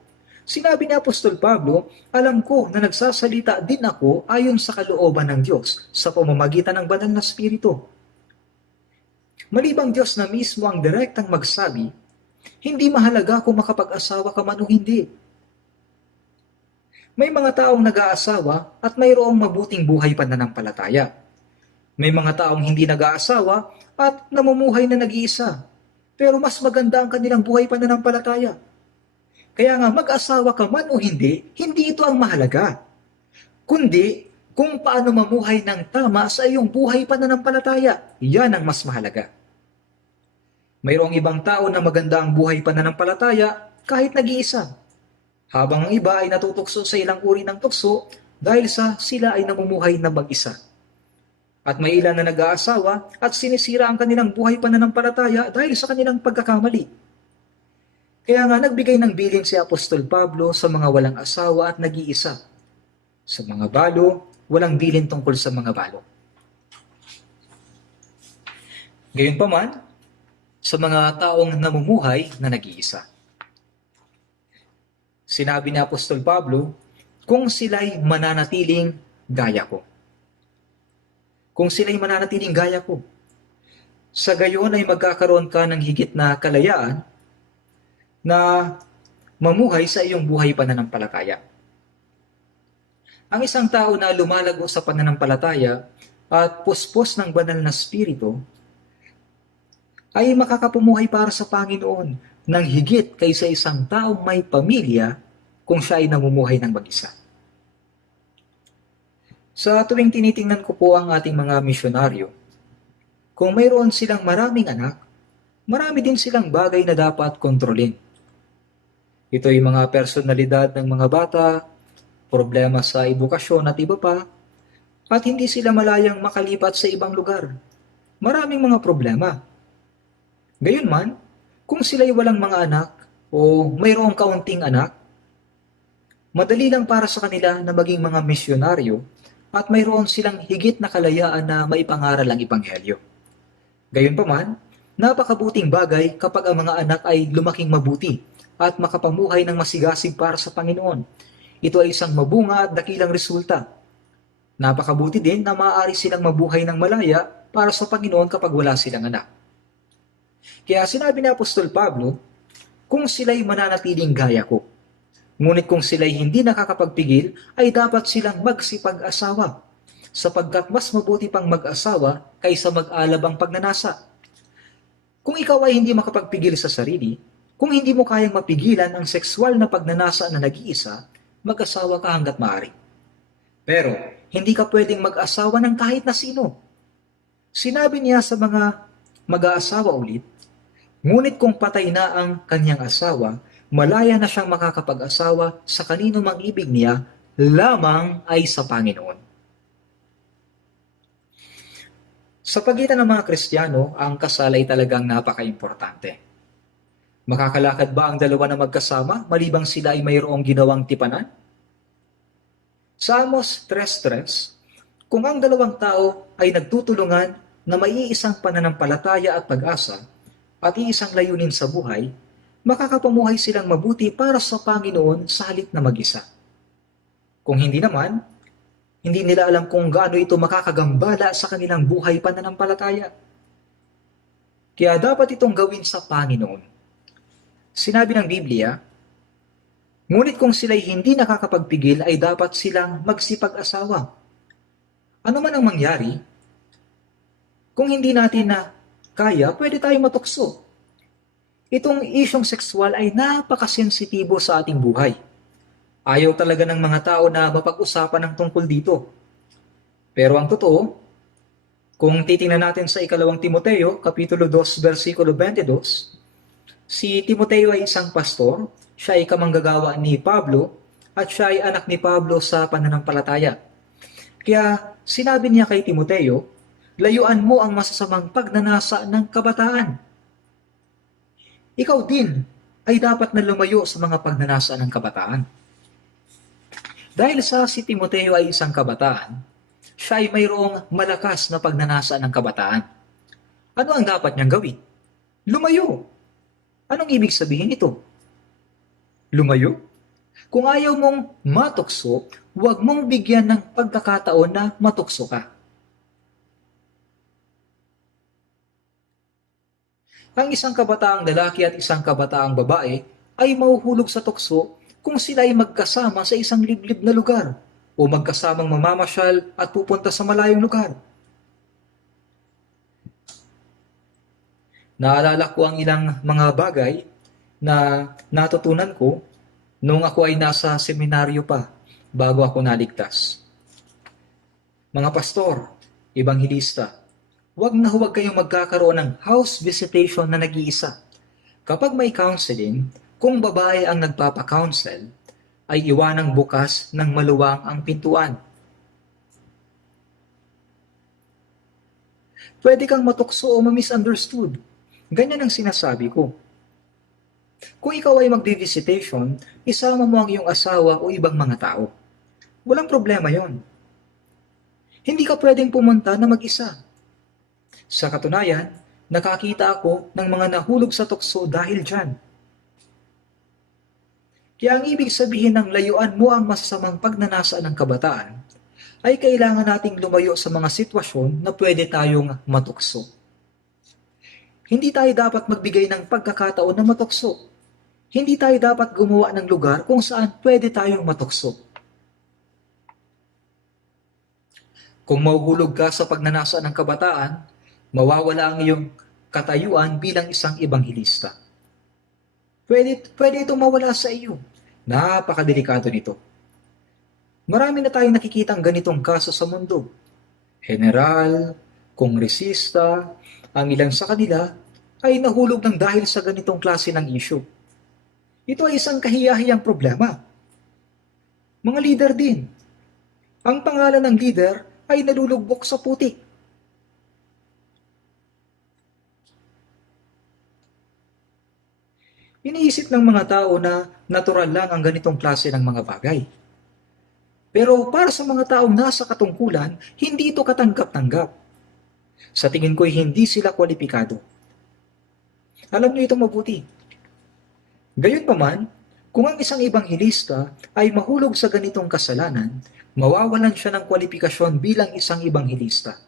Sinabi ni Apostol Pablo, alam ko na nagsasalita din ako ayon sa kalooban ng Diyos sa pamamagitan ng banal na Espiritu. Malibang Diyos na mismo ang direktang magsabi, hindi mahalaga kung makapag-asawa ka man o hindi. May mga taong nag-aasawa at mayroong mabuting buhay pananampalataya. May mga taong hindi nag-aasawa at namumuhay na nag-iisa. Pero mas maganda ang kanilang buhay pananampalataya. Kaya nga mag-asawa ka man o hindi ito ang mahalaga. Kundi kung paano mamuhay ng tama sa iyong buhay pananampalataya. Yan ang mas mahalaga. Mayroong ibang tao na maganda ang buhay pananampalataya kahit nag-iisa. Habang ang iba ay natutukso sa ilang uri ng tukso dahil sa sila ay namumuhay na mag-isa. At may ilan na nag-aasawa at sinisira ang kanilang buhay pananampalataya dahil sa kanilang pagkakamali. Kaya nga nagbigay ng bilin si Apostol Pablo sa mga walang asawa at nag-iisa. Sa mga balo, walang bilin tungkol sa mga balo. Gayunpaman, sa mga taong namumuhay na nag-iisa. Sinabi ni Apostol Pablo, kung sila'y mananatiling gaya ko. Kung sila'y mananatiling gaya ko. Sa gayon ay magkakaroon ka ng higit na kalayaan na mamuhay sa iyong buhay pananampalataya. Ang isang tao na lumalago sa pananampalataya at puspos ng banal na spirito ay makakapumuhay para sa Panginoon ng higit kaysa isang taong may pamilya kung siya ay namumuhay ng mag-isa. Sa tuwing tinitingnan ko po ang ating mga misyonaryo, kung mayroon silang maraming anak, marami din silang bagay na dapat kontrolin. Ito ay mga personalidad ng mga bata, problema sa edukasyon at iba pa, at hindi sila malayang makalipat sa ibang lugar. Maraming mga problema. Gayunman, kung sila'y walang mga anak o mayroong kaunting anak, madali lang para sa kanila na maging mga misyonaryo at mayroon silang higit na kalayaan na maipangaral ang Ebanghelyo. Gayunpaman, napakabuting bagay kapag ang mga anak ay lumaking mabuti at makapamuhay ng masigasig para sa Panginoon. Ito ay isang mabunga at dakilang resulta. Napakabuti din na maaari silang mabuhay ng malaya para sa Panginoon kapag wala silang anak. Kaya sinabi ni Apostol Pablo, kung sila'y mananatiling gaya ko, ngunit kung sila'y hindi nakakapagpigil, ay dapat silang magsipag-asawa, sapagkat mas mabuti pang mag-asawa kaysa mag-alab ang pagnanasa. Kung ikaw ay hindi makapagpigil sa sarili, kung hindi mo kayang mapigilan ang sexual na pagnanasa na nag-iisa, mag-asawa ka hanggat maaari. Pero, hindi ka pwedeng mag-asawa ng kahit na sino. Sinabi niya sa mga mag-aasawa ulit, ngunit kung patay na ang kanyang asawa, malaya na siyang makakapag-asawa sa kanino mang ibig niya, lamang ay sa Panginoon. Sa pagitan ng mga Kristiyano, ang kasal ay talagang napaka-importante. Makakalakad ba ang dalawa na magkasama, malibang sila ay mayroong ginawang tipanan? Sa Amos 3:3, kung ang dalawang tao ay nagtutulungan na may iisang pananampalataya at pag-asa, at iisang layunin sa buhay, makakapamuhay silang mabuti para sa Panginoon sa halip na mag-isa. Kung hindi naman, hindi nila alam kung gaano ito makakagambala sa kanilang buhay pananampalataya. Kaya dapat itong gawin sa Panginoon. Sinabi ng Biblia, ngunit kung sila'y hindi nakakapagpigil ay dapat silang magsipag-asawa. Ano man ang mangyari, kung hindi natin na kaya, pwede tayong matukso. Itong isyong sexual ay napakasensitibo sa ating buhay. Ayaw talaga ng mga tao na mapag-usapan ng tungkol dito. Pero ang totoo, kung titingnan natin sa ikalawang Timoteo, Kapitulo 2, versikulo 22, si Timoteo ay isang pastor, siya ay kamanggagawa ni Pablo, at siya ay anak ni Pablo sa pananampalataya. Kaya sinabi niya kay Timoteo, layuan mo ang masasamang pagnanasa ng kabataan. Ikaw din ay dapat na lumayo sa mga pagnanasa ng kabataan. Dahil sa si Timoteo ay isang kabataan, siya ay mayroong malakas na pagnanasa ng kabataan. Ano ang dapat niyang gawin? Lumayo. Anong ibig sabihin ito? Lumayo? Kung ayaw mong matukso, huwag mong bigyan ng pagkakataon na matukso ka. Ang isang kabataang lalaki at isang kabataang babae ay mahuhulog sa tukso kung sila ay magkasama sa isang liblib na lugar o magkasamang mamamasyal at pupunta sa malayong lugar. Naalala ko ang ilang mga bagay na natutunan ko nung ako ay nasa seminaryo pa bago ako naligtas. Mga pastor, ibanghilista, huwag kayong magkakaroon ng house visitation na nag-iisa. Kapag may counseling, kung babae ang nagpapa-counsel, ay iwanang bukas ng maluwang ang pintuan. Pwede kang matukso o ma-misunderstood. Ganyan ang sinasabi ko. Kung ikaw ay magdi-visitation, isama mo ang iyong asawa o ibang mga tao. Walang problema yon. Hindi ka pwedeng pumunta na mag-isa. Sa katunayan, nakakita ako ng mga nahulog sa tukso dahil dyan. Kaya ang ibig sabihin ng layuan mo ang masasamang pagnanasa ng kabataan, ay kailangan nating lumayo sa mga sitwasyon na pwede tayong matukso. Hindi tayo dapat magbigay ng pagkakataon na matukso. Hindi tayo dapat gumawa ng lugar kung saan pwede tayong matukso. Kung mahuhulog ka sa pagnanasa ng kabataan, mawawala ang iyong katayuan bilang isang ibanghilista. Pwede itong mawala sa iyo. Napakadelikado nito. Marami na tayong nakikitang ganitong kaso sa mundo. General, kongresista, ang ilan sa kanila ay nahulog ng dahil sa ganitong klase ng issue. Ito ay isang kahiyahiyang problema. Mga leader din. Ang pangalan ng leader ay nalulugbok sa putik. Iniisip ng mga tao na natural lang ang ganitong klase ng mga bagay. Pero para sa mga taong nasa katungkulan, hindi ito katanggap-tanggap. Sa tingin ko'y hindi sila kwalipikado. Alam niyo ito mabuti. Gayunpaman, kung ang isang ibanghilista ay mahulog sa ganitong kasalanan, mawawalan siya ng kwalifikasyon bilang isang ibanghilista.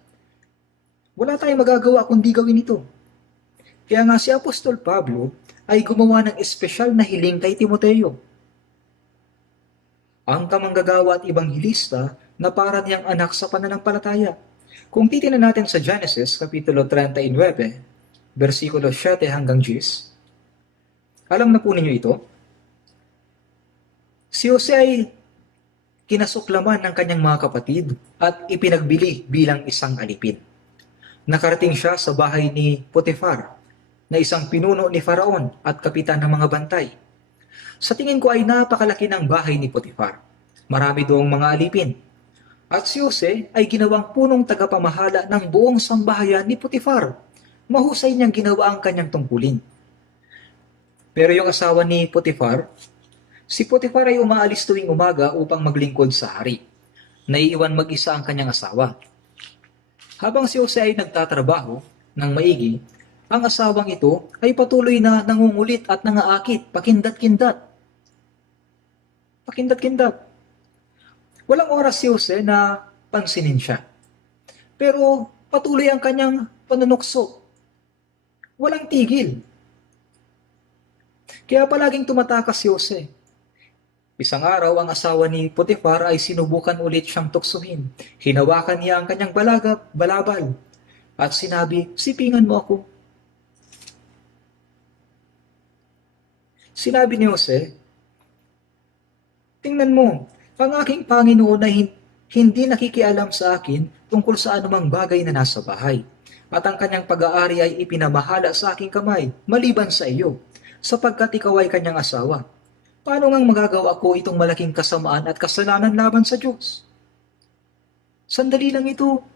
Wala tayong magagawa kundi gawin ito. Kaya nga si Apostol Pablo ay gumawa ng espesyal na hiling kay Timoteo. Ang kamanggagawa at ibanghilista na para niyang anak sa pananampalataya. Kung titingnan natin sa Genesis, Kapitulo 39, versikulo 7 hanggang 10, alam na po ninyo ito? Si Jose ay kinasuklaman ng kanyang mga kapatid at ipinagbili bilang isang alipin. Nakarating siya sa bahay ni Potifar, na isang pinuno ni Faraon at kapitan ng mga bantay. Sa tingin ko ay napakalaki ng bahay ni Potifar. Marami doong mga alipin. At si Jose ay ginawang punong tagapamahala ng buong sambahayan ni Potifar. Mahusay niyang ginawa ang kanyang tungkulin. Pero yung asawa ni Potifar, si Potifar ay umaalis tuwing umaga upang maglingkod sa hari. Naiiwan mag-isa ang kanyang asawa. Habang si Jose ay nagtatrabaho ng maigi, ang asawang ito ay patuloy na nangungulit at nangaakit, pakindat-kindat. Pakindat-kindat. Walang oras si Jose na pansinin siya. Pero patuloy ang kanyang panunukso. Walang tigil. Kaya palaging tumatakas si Jose. Isang araw, ang asawa ni Potifar ay sinubukan ulit siyang tuksuhin. Hinawakan niya ang kanyang balabal at sinabi, "Sipingan mo ako." Sinabi ni Jose, "Tingnan Tingnan mo, ang aking Panginoon ay hindi nakikialam sa akin tungkol sa anumang bagay na nasa bahay. At ang kanyang pag-aari ay ipinamahala sa aking kamay, maliban sa iyo, sapagkat ikaw ay kanyang asawa. Paano ngang magagawa ko itong malaking kasamaan at kasalanan laban sa Diyos? Sandali lang ito.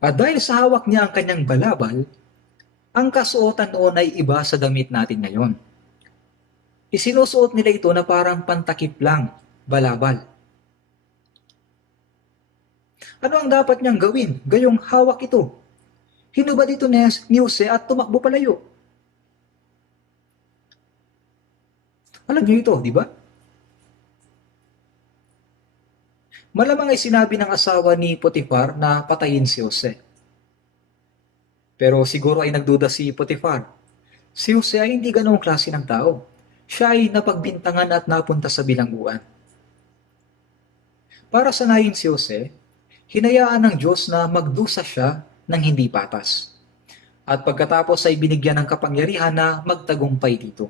At dahil sa hawak niya ang kanyang balabal, ang kasuotan noon ay iba sa damit natin ngayon. Isinusuot nila ito na parang pantakip lang, balabal. Ano ang dapat niyang gawin? Gayong hawak ito. Hinubad ito ni Jose at tumakbo palayo. Alam niyo ito, di ba? Malamang ay sinabi ng asawa ni Potiphar na patayin si Jose. Pero siguro ay nagduda si Potiphar. Si Jose ay hindi ganoong klase ng tao. Siya ay napagbintangan at napunta sa bilangguan. Para sanayin si Jose, hinayaan ng Diyos na magdusa siya ng hindi patas. At pagkatapos ay binigyan ng kapangyarihan na magtagumpay dito.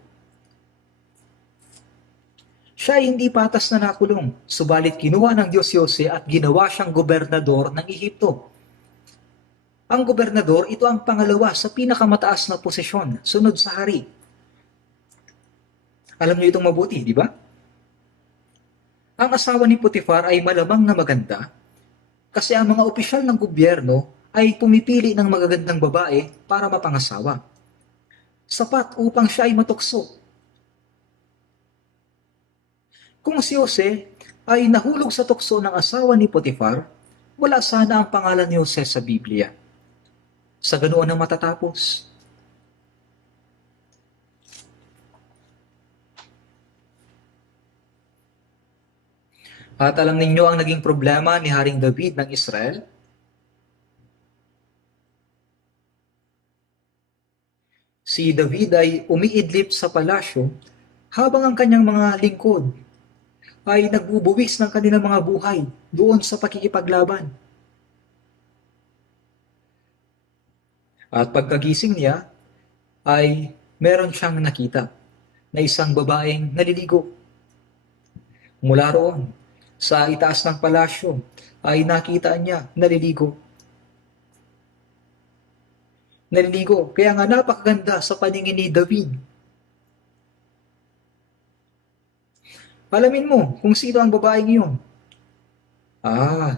Siya ay hindi patas na nakulong, subalit kinuha ng Diyos si Jose at ginawa siyang gobernador ng Ehipto. Ang gobernador, ito ang pangalawa sa pinakamataas na posisyon, sunod sa hari. Alam niyo itong mabuti, di ba? Ang asawa ni Potiphar ay malamang na maganda kasi ang mga opisyal ng gobyerno ay pumipili ng magagandang babae para mapangasawa. Sapat upang siya ay matukso. Kung si Jose ay nahulog sa tukso ng asawa ni Potiphar, wala sana ang pangalan ni Jose sa Biblia. Sa ganoon ang matatapos. At alam ninyo ang naging problema ni Haring David ng Israel? Si David ay umiidlip sa palasyo habang ang kanyang mga lingkod ay nagbubuwis ng kanilang mga buhay doon sa pakikipaglaban. At pagkagising niya ay meron siyang nakita na isang babaeng naliligo. Mula roon, sa itaas ng palasyo ay nakita niya naliligo. Naliligo, kaya nga napakaganda sa paningin ni David. Alamin mo kung sino ang babaeng iyon.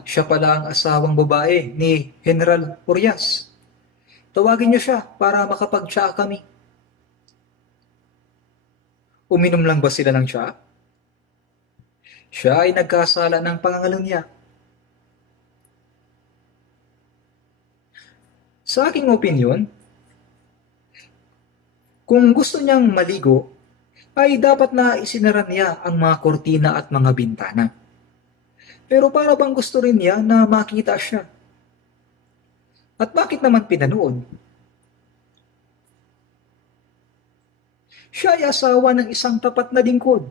Siya pala ang asawang babae ni General Urias. Tawagin niyo siya para makapag-tsaa kami. Uminom lang ba sila ng tsaa? Siya ay nagkasala ng pangangalunya. Sa aking opinyon, kung gusto niyang maligo, ay dapat na isinara niya ang mga kortina at mga bintana. Pero para bang gusto rin niya na makita siya? At bakit naman pinanood? Siya ay asawa ng isang tapat na lingkod.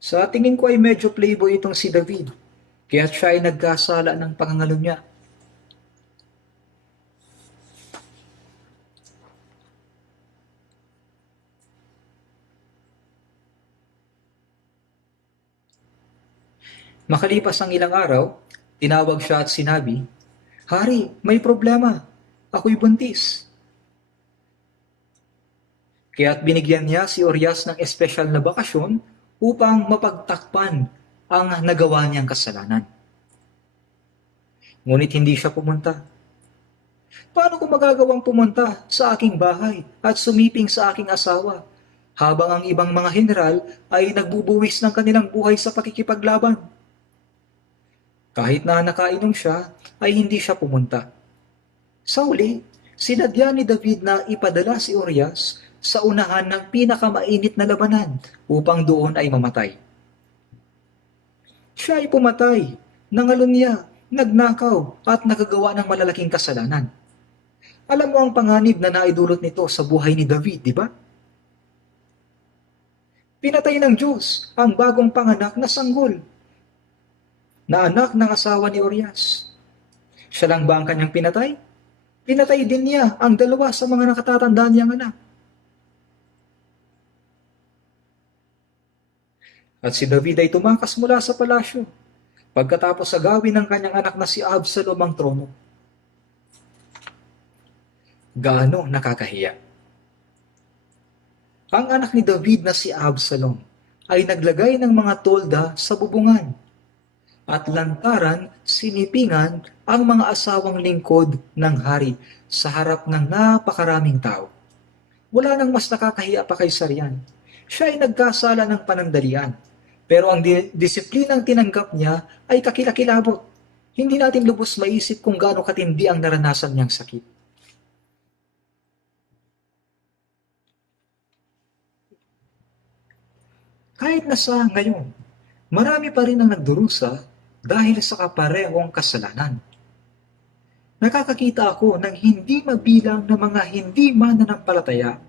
Sa tingin ko ay medyo playboy itong si David, kaya siya ay nagkasala ng pangangalunya. Makalipas ang ilang araw, tinawag siya at sinabi, "Hari, may problema. Ako'y buntis." Kaya't binigyan niya si Urias ng espesyal na bakasyon upang mapagtakpan ang nagawa niyang kasalanan. Ngunit hindi siya pumunta. Paano ko magagawang pumunta sa aking bahay at sumiping sa aking asawa habang ang ibang mga general ay nagbubuwis ng kanilang buhay sa pakikipaglaban? Kahit na nakainom siya, ay hindi siya pumunta. Sa uli, sinadya ni David na ipadala si Urias sa unahan ng pinakamainit na labanan upang doon ay mamatay. Siya ay pumatay, nangalunya, nagnakaw at nakagawa ng malalaking kasalanan. Alam mo ang panganib na naidulot nito sa buhay ni David, di ba? Pinatay ng Diyos ang bagong panganak na sanggol, na anak ng asawa ni Urias. Siya lang ba ang kanyang pinatay? Pinatay din niya ang dalawa sa mga nakatatanda niyang anak. At si David ay tumakas mula sa palasyo pagkatapos agawin ng kanyang anak na si Absalom ang trono. Gaano nakakahiya. Ang anak ni David na si Absalom ay naglagay ng mga tolda sa bubungan at lantaran sinipingan ang mga asawang lingkod ng hari sa harap ng napakaraming tao. Wala nang mas nakakahiya pa kaysa riyan. Siya ay nagkasala ng panandalian. Pero ang disiplinang tinanggap niya ay kakilakilabot. Hindi natin lubos maisip kung gaano katindi ang naranasan niyang sakit. Kahit na sa ngayon, marami pa rin ang nagdurusa dahil sa kaparehong kasalanan. Nakakakita ako ng hindi mabilang na mga hindi mananampalataya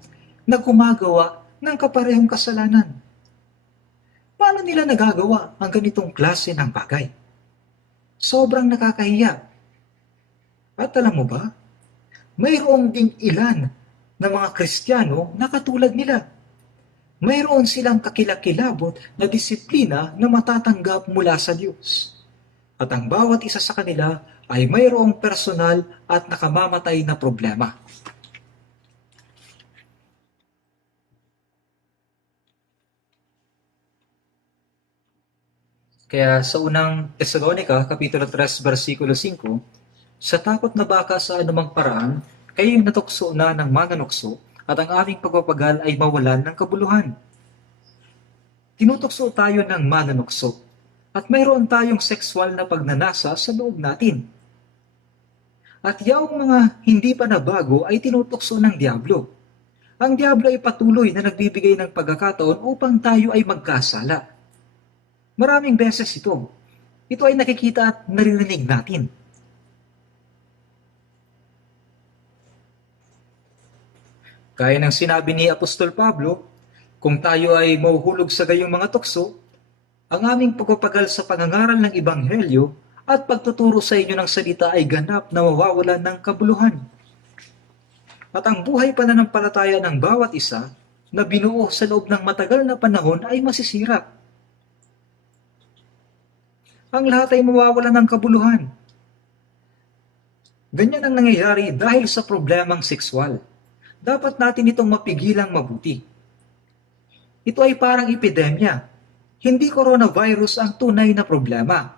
na gumagawa ng kaparehong kasalanan. Paano nila nagagawa ang ganitong klase ng bagay? Sobrang nakakahiya. At alam mo ba, mayroong ding ilan na mga Kristiyano na katulad nila. Mayroon silang kakilakilabot na disiplina na matatanggap mula sa Diyos. At ang bawat isa sa kanila ay mayroong personal at nakamamatay na problema. Kaya sa unang Tesalonica, Kapitulo 3, versikulo 5, sa takot na baka sa anumang paraan, kayo'y natukso na ng mananukso at ang aming pagpapagal ay mawalan ng kabuluhan. Tinutukso tayo ng mananukso at mayroon tayong sexual na pagnanasa sa loob natin. At yung mga hindi pa nabago ay tinutukso ng Diablo. Ang Diablo ay patuloy na nagbibigay ng pagkakataon upang tayo ay magkasala. Maraming beses ito. Ito ay nakikita at naririnig natin. Gaya ng sinabi ni Apostol Pablo, kung tayo ay mahuhulog sa gayong mga tukso, ang aming pagpapagal sa pangangaral ng Ebanghelyo at pagtuturo sa inyo ng salita ay ganap na mawawalan ng kabuluhan. At ang buhay pananampalataya ng bawat isa na binuo sa loob ng matagal na panahon ay masisira. Ang lahat ay mawawalan ng kabuluhan. Ganyan ang nangyayari dahil sa problemang sexual. Dapat natin itong mapigilang mabuti. Ito ay parang epidemya. Hindi coronavirus ang tunay na problema.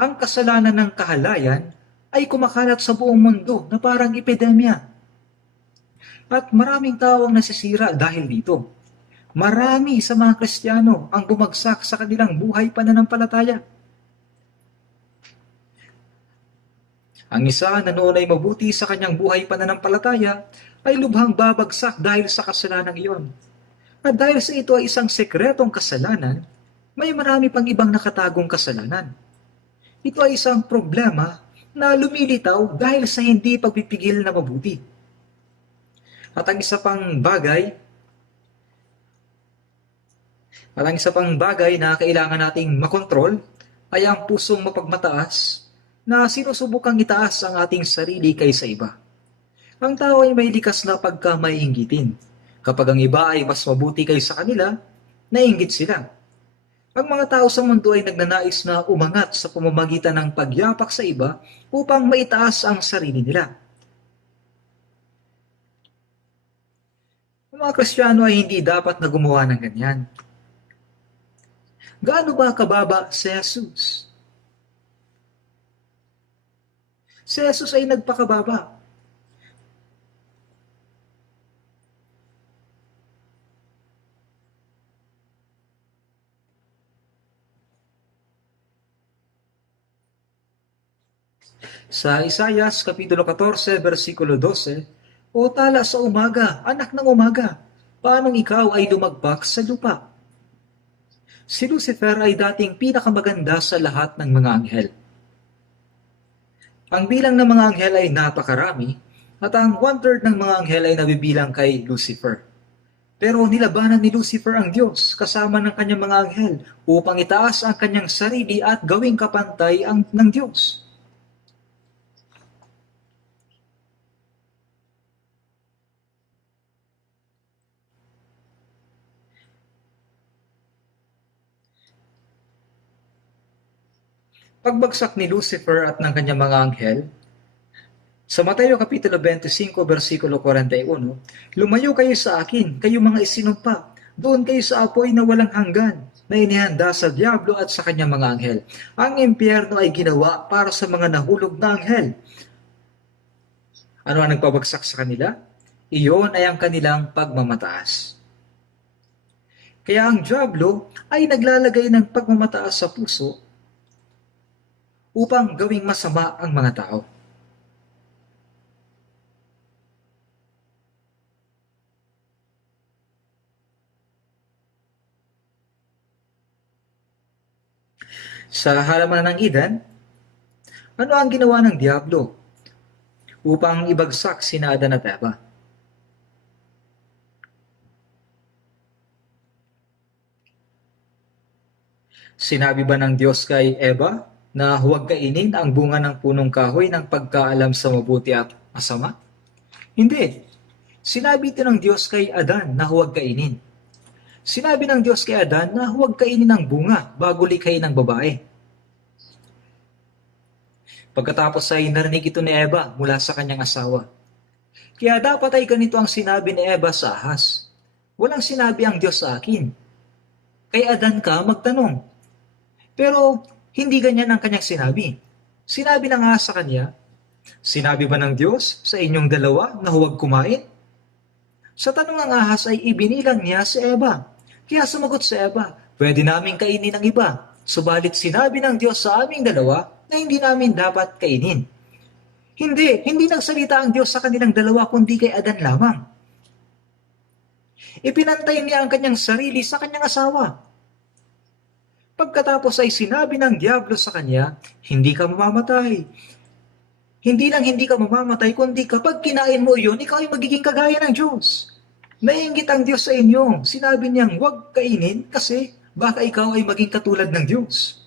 Ang kasalanan ng kahalayan ay kumakalat sa buong mundo na parang epidemya. At maraming tao ang nasisira dahil dito. Marami sa mga Kristiyano ang bumagsak sa kanilang buhay pananampalataya. Ang isa na noon ay mabuti sa kanyang buhay pananampalataya ay lubhang babagsak dahil sa kasalanan iyon. At dahil sa ito ay isang sekretong kasalanan, may marami pang ibang nakatagong kasalanan. Ito ay isang problema na lumilitaw dahil sa hindi pagpipigil na mabuti. At ang isa pang bagay na kailangan nating makontrol ay ang pusong mapagmataas na sinusubukang itaas ang ating sarili kaysa iba. Ang tao ay may likas na pagkamaiinggitin. Kapag ang iba ay mas mabuti kaysa kanila, naiinggit sila. Ang mga tao sa mundo ay nagnanais na umangat sa pamamagitan ng pagyapak sa iba upang maitaas ang sarili nila. Ang mga Kristiyano ay hindi dapat na gumawa ng ganyan. Gaano ba kababa si Jesus? Si Jesus ay nagpakababa. Sa Isaias Kapitulo 14, versikulo 12, O tala sa umaga, anak ng umaga, paanong ikaw ay lumagpak sa lupa? Si Lucifer ay dating pinakamaganda sa lahat ng mga anghel. Ang bilang ng mga anghel ay napakarami at ang 1/3 ng mga anghel ay nabibilang kay Lucifer. Pero nilabanan ni Lucifer ang Diyos kasama ng kanyang mga anghel upang itaas ang kanyang sarili at gawing kapantay ng Diyos. Pagbagsak ni Lucifer at ng kanyang mga anghel, sa Mateo Kapitulo 25, versikulo 41, "Lumayo kayo sa akin, kayo mga isinumpa. Doon kayo sa apoy na walang hanggan, na inihanda sa diablo at sa kanyang mga anghel. Ang impyerno ay ginawa para sa mga nahulog na anghel." Ano ang nagpabagsak sa kanila? Iyon ay ang kanilang pagmamataas. Kaya ang diablo ay naglalagay ng pagmamataas sa puso upang gawing masama ang mga tao. Sa halaman ng Eden, ano ang ginawa ng diablo upang ibagsak sina Adan at Eva? Sinabi ba ng Diyos kay Eva na huwag kainin ang bunga ng punong kahoy ng pagkaalam sa mabuti at masama? Hindi. Sinabi ito ng Diyos kay Adan na huwag kainin. Sinabi ng Diyos kay Adan na huwag kainin ng bunga bago likhain ng babae. Pagkatapos ay narinig ito ni Eva mula sa kanyang asawa. Kaya dapat ay ganito ang sinabi ni Eva sa ahas. Walang sinabi ang Diyos sa akin. Kay Adan ka magtanong. Pero hindi ganyan ang kanyang sinabi. Sinabi na nga sa kanya, "Sinabi ba ng Diyos sa inyong dalawa na huwag kumain?" Sa tanong ng ahas ay ibinilang niya si Eva. Kaya sumagot si Eva, "Pwede naming kainin ang iba, subalit sinabi ng Diyos sa aming dalawa na hindi namin dapat kainin." Hindi nagsalita ang Diyos sa kanilang dalawa kundi kay Adan lamang. Ipinantay niya ang kanyang sarili sa kanyang asawa. Pagkatapos ay sinabi ng diablo sa kanya, "Hindi ka mamamatay. Hindi lang hindi ka mamamatay, kundi kapag kinain mo iyon, ikaw ay magiging kagaya ng Diyos." Naiinggit ang Diyos sa inyo. Sinabi niyang huwag kainin kasi baka ikaw ay maging katulad ng Diyos.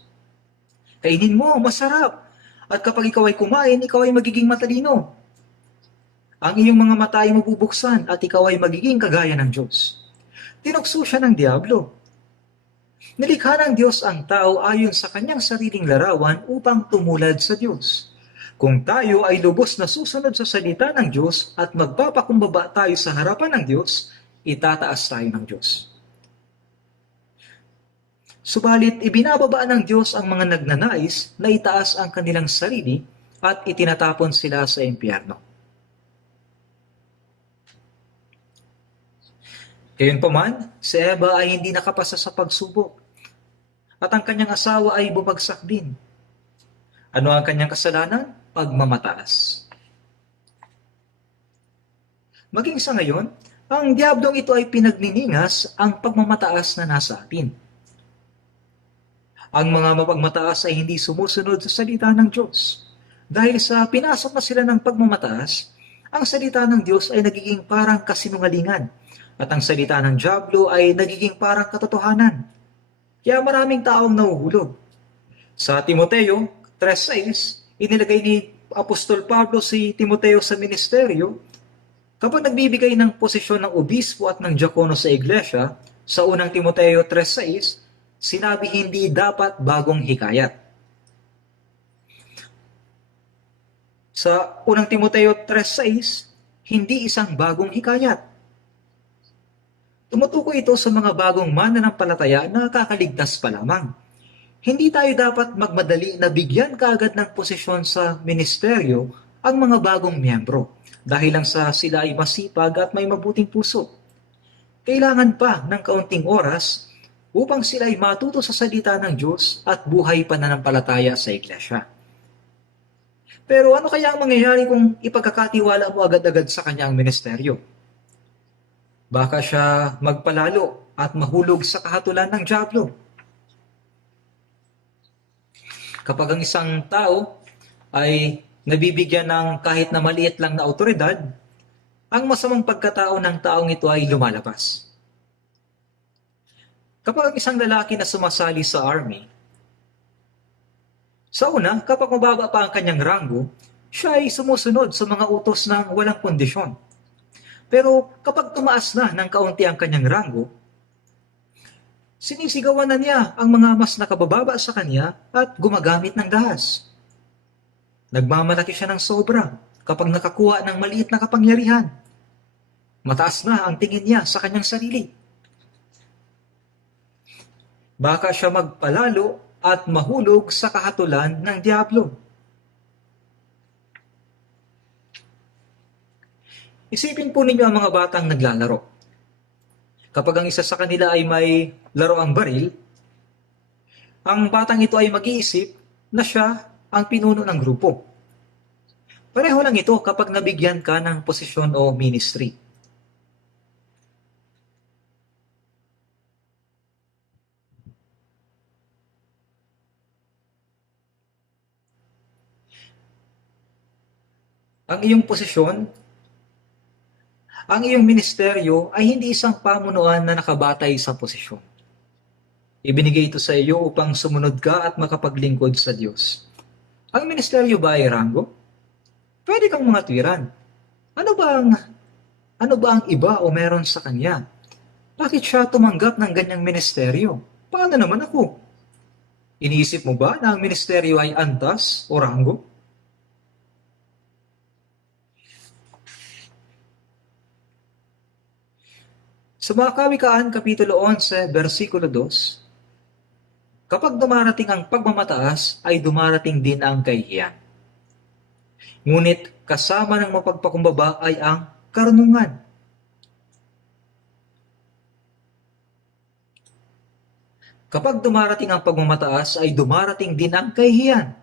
Kainin mo, masarap. At kapag ikaw ay kumain, ikaw ay magiging matalino. Ang iyong mga mata ay mabubuksan at ikaw ay magiging kagaya ng Diyos. Tinukso siya ng diablo. Nilikha ng Diyos ang tao ayon sa kanyang sariling larawan upang tumulad sa Diyos. Kung tayo ay lubos na susunod sa salita ng Diyos at magpapakumbaba tayo sa harapan ng Diyos, itataas tayo ng Diyos. Subalit ibinababa ng Diyos ang mga nagnanais na itaas ang kanilang sarili at itinatapon sila sa impyerno. Gayunpaman, si Eva ay hindi nakapasa sa pagsubok at ang kanyang asawa ay bumagsak din. Ano ang kanyang kasalanan? Pagmamataas. Maging sa ngayon, ang diablong ito ay pinagniningas ang pagmamataas na nasa atin. Ang mga mapagmataas ay hindi sumusunod sa salita ng Diyos. Dahil sa pinasok na sila ng pagmamataas, ang salita ng Diyos ay nagiging parang kasinungalingan at ang salita ng diablo ay nagiging parang katotohanan. Kaya maraming taong nahuhulog. Sa Timoteo 3:6, inilagay ni Apostol Pablo si Timoteo sa ministeryo. Kapag nagbibigay ng posisyon ng obispo at ng diakono sa iglesia, sa unang Timoteo 3:6, sinabi hindi dapat bagong hikayat. Sa unang Timoteo 3:6, hindi isang bagong hikayat. Tumutukoy ito sa mga bagong mananampalataya na kakaligtas pa lamang. Hindi tayo dapat magmadali na bigyan kaagad ng posisyon sa ministeryo ang mga bagong miyembro dahil lang sa sila ay masipag at may mabuting puso. Kailangan pa ng kaunting oras upang sila ay matuto sa salita ng Diyos at buhay pananampalataya sa iglesia. Pero ano kaya ang mangyayari kung ipagkakatiwala mo agad-agad sa kanya ang ministeryo? Baka siya magpalalo at mahulog sa kahatulan ng diablo. Kapag ang isang tao ay nabibigyan ng kahit na maliit lang na awtoridad, ang masamang pagkatao ng taong ito ay lumalabas. Kapag ang isang lalaki na sumasali sa army, sa una, kapag mababa pa ang kanyang ranggo, siya ay sumusunod sa mga utos ng walang kondisyon. Pero kapag tumaas na ng kaunti ang kanyang ranggo, Sinisigawan na niya ang mga mas nakabababa sa kanya at gumagamit ng dahas. Nagmamalaki siya ng sobra kapag nakakuha ng maliit na kapangyarihan. Mataas na ang tingin niya sa kanyang sarili. Baka siya magpalalo at mahulog sa kahatulan ng diablo. Isipin po ninyo ang mga batang naglalaro. Kapag ang isa sa kanila ay may laroang baril, ang batang ito ay mag-iisip na siya ang pinuno ng grupo. Pareho lang ito kapag nabigyan ka ng posisyon o ministry. Ang iyong posisyon, ang iyong ministeryo ay hindi isang pamunuan na nakabatay sa posisyon. Ibinigay ito sa iyo upang sumunod ka at makapaglingkod sa Diyos. Ang ministeryo ba ay ranggo? Pwede kang mga tuwiran. Ano ba ang, ano ba ang iba o meron sa kanya? Bakit siya tumanggap ng ganyang ministeryo? Paano naman ako? Iniisip mo ba na ang ministeryo ay antas o ranggo? Sa mga Kawikaan, Kapitulo 11, versikulo 2, kapag dumarating ang pagmamataas, ay dumarating din ang kahihiyan. Ngunit kasama ng mapagpakumbaba ay ang karunungan. Kapag dumarating ang pagmamataas, ay dumarating din ang kahihiyan.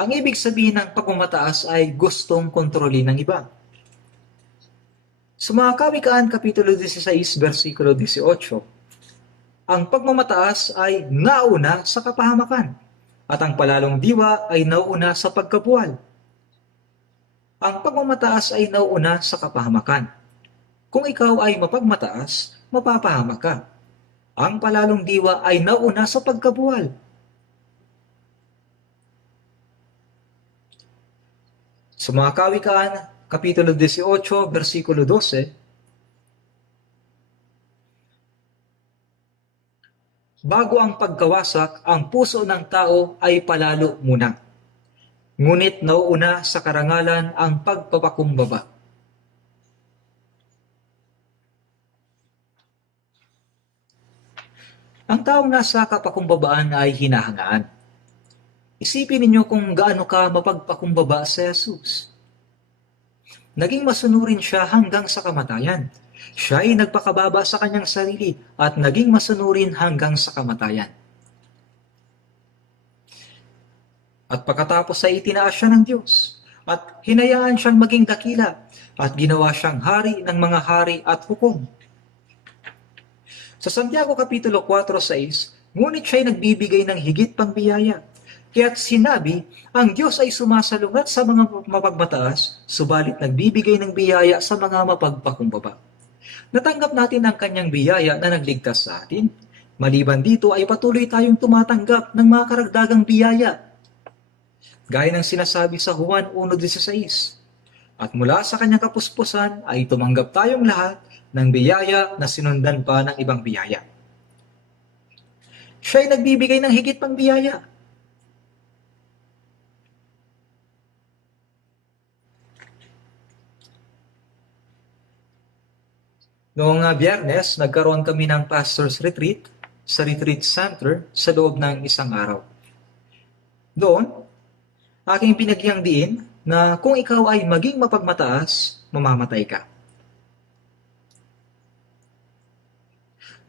Ang ibig sabihin ng pagmamataas ay gustong kontrolin ng iba. Sa mga Kawikaan, Kapitulo 16, versikulo 18, ang pagmamataas ay nauna sa kapahamakan, at ang palalong diwa ay nauna sa pagkabuwal. Ang pagmamataas ay nauna sa kapahamakan. Kung ikaw ay mapagmataas, mapapahamak ka. Ang palalong diwa ay nauna sa pagkabuwal. Sa mga Kawikaan, Kapitulo 18, versikulo 12, bago ang pagkawasak, ang puso ng tao ay palalo muna. Ngunit nauuna sa karangalan ang pagpapakumbaba. Ang taong nasa kapakumbabaan ay hinahangaan. Isipin ninyo kung gaano ka mapagpakumbaba sa Jesus. Naging masunurin siya hanggang sa kamatayan. Siya ay nagpakababa sa kanyang sarili at naging masunurin hanggang sa kamatayan. At pagkatapos ay itinaas siya ng Diyos at hinayaan siyang maging dakila at ginawa siyang hari ng mga hari at hukom. Sa Santiago Kapitulo 4:6, ngunit siya ay nagbibigay ng higit pang biyaya. Kaya't sinabi, ang Diyos ay sumasalungat sa mga mapagmataas, subalit nagbibigay ng biyaya sa mga mapagpakumbaba. Natanggap natin ang kanyang biyaya na nagligtas sa atin. Maliban dito ay patuloy tayong tumatanggap ng mga karagdagang biyaya. Gaya ng sinasabi sa Juan 1:16. At mula sa kanyang kapuspusan ay tumanggap tayong lahat ng biyaya na sinundan pa ng ibang biyaya. Siya ay nagbibigay ng higit pang biyaya. Noong Biyernes, nagkaroon kami ng pastor's retreat sa retreat center sa loob ng isang araw. Doon, aking pinagyang diin na kung ikaw ay maging mapagmataas, mamamatay ka.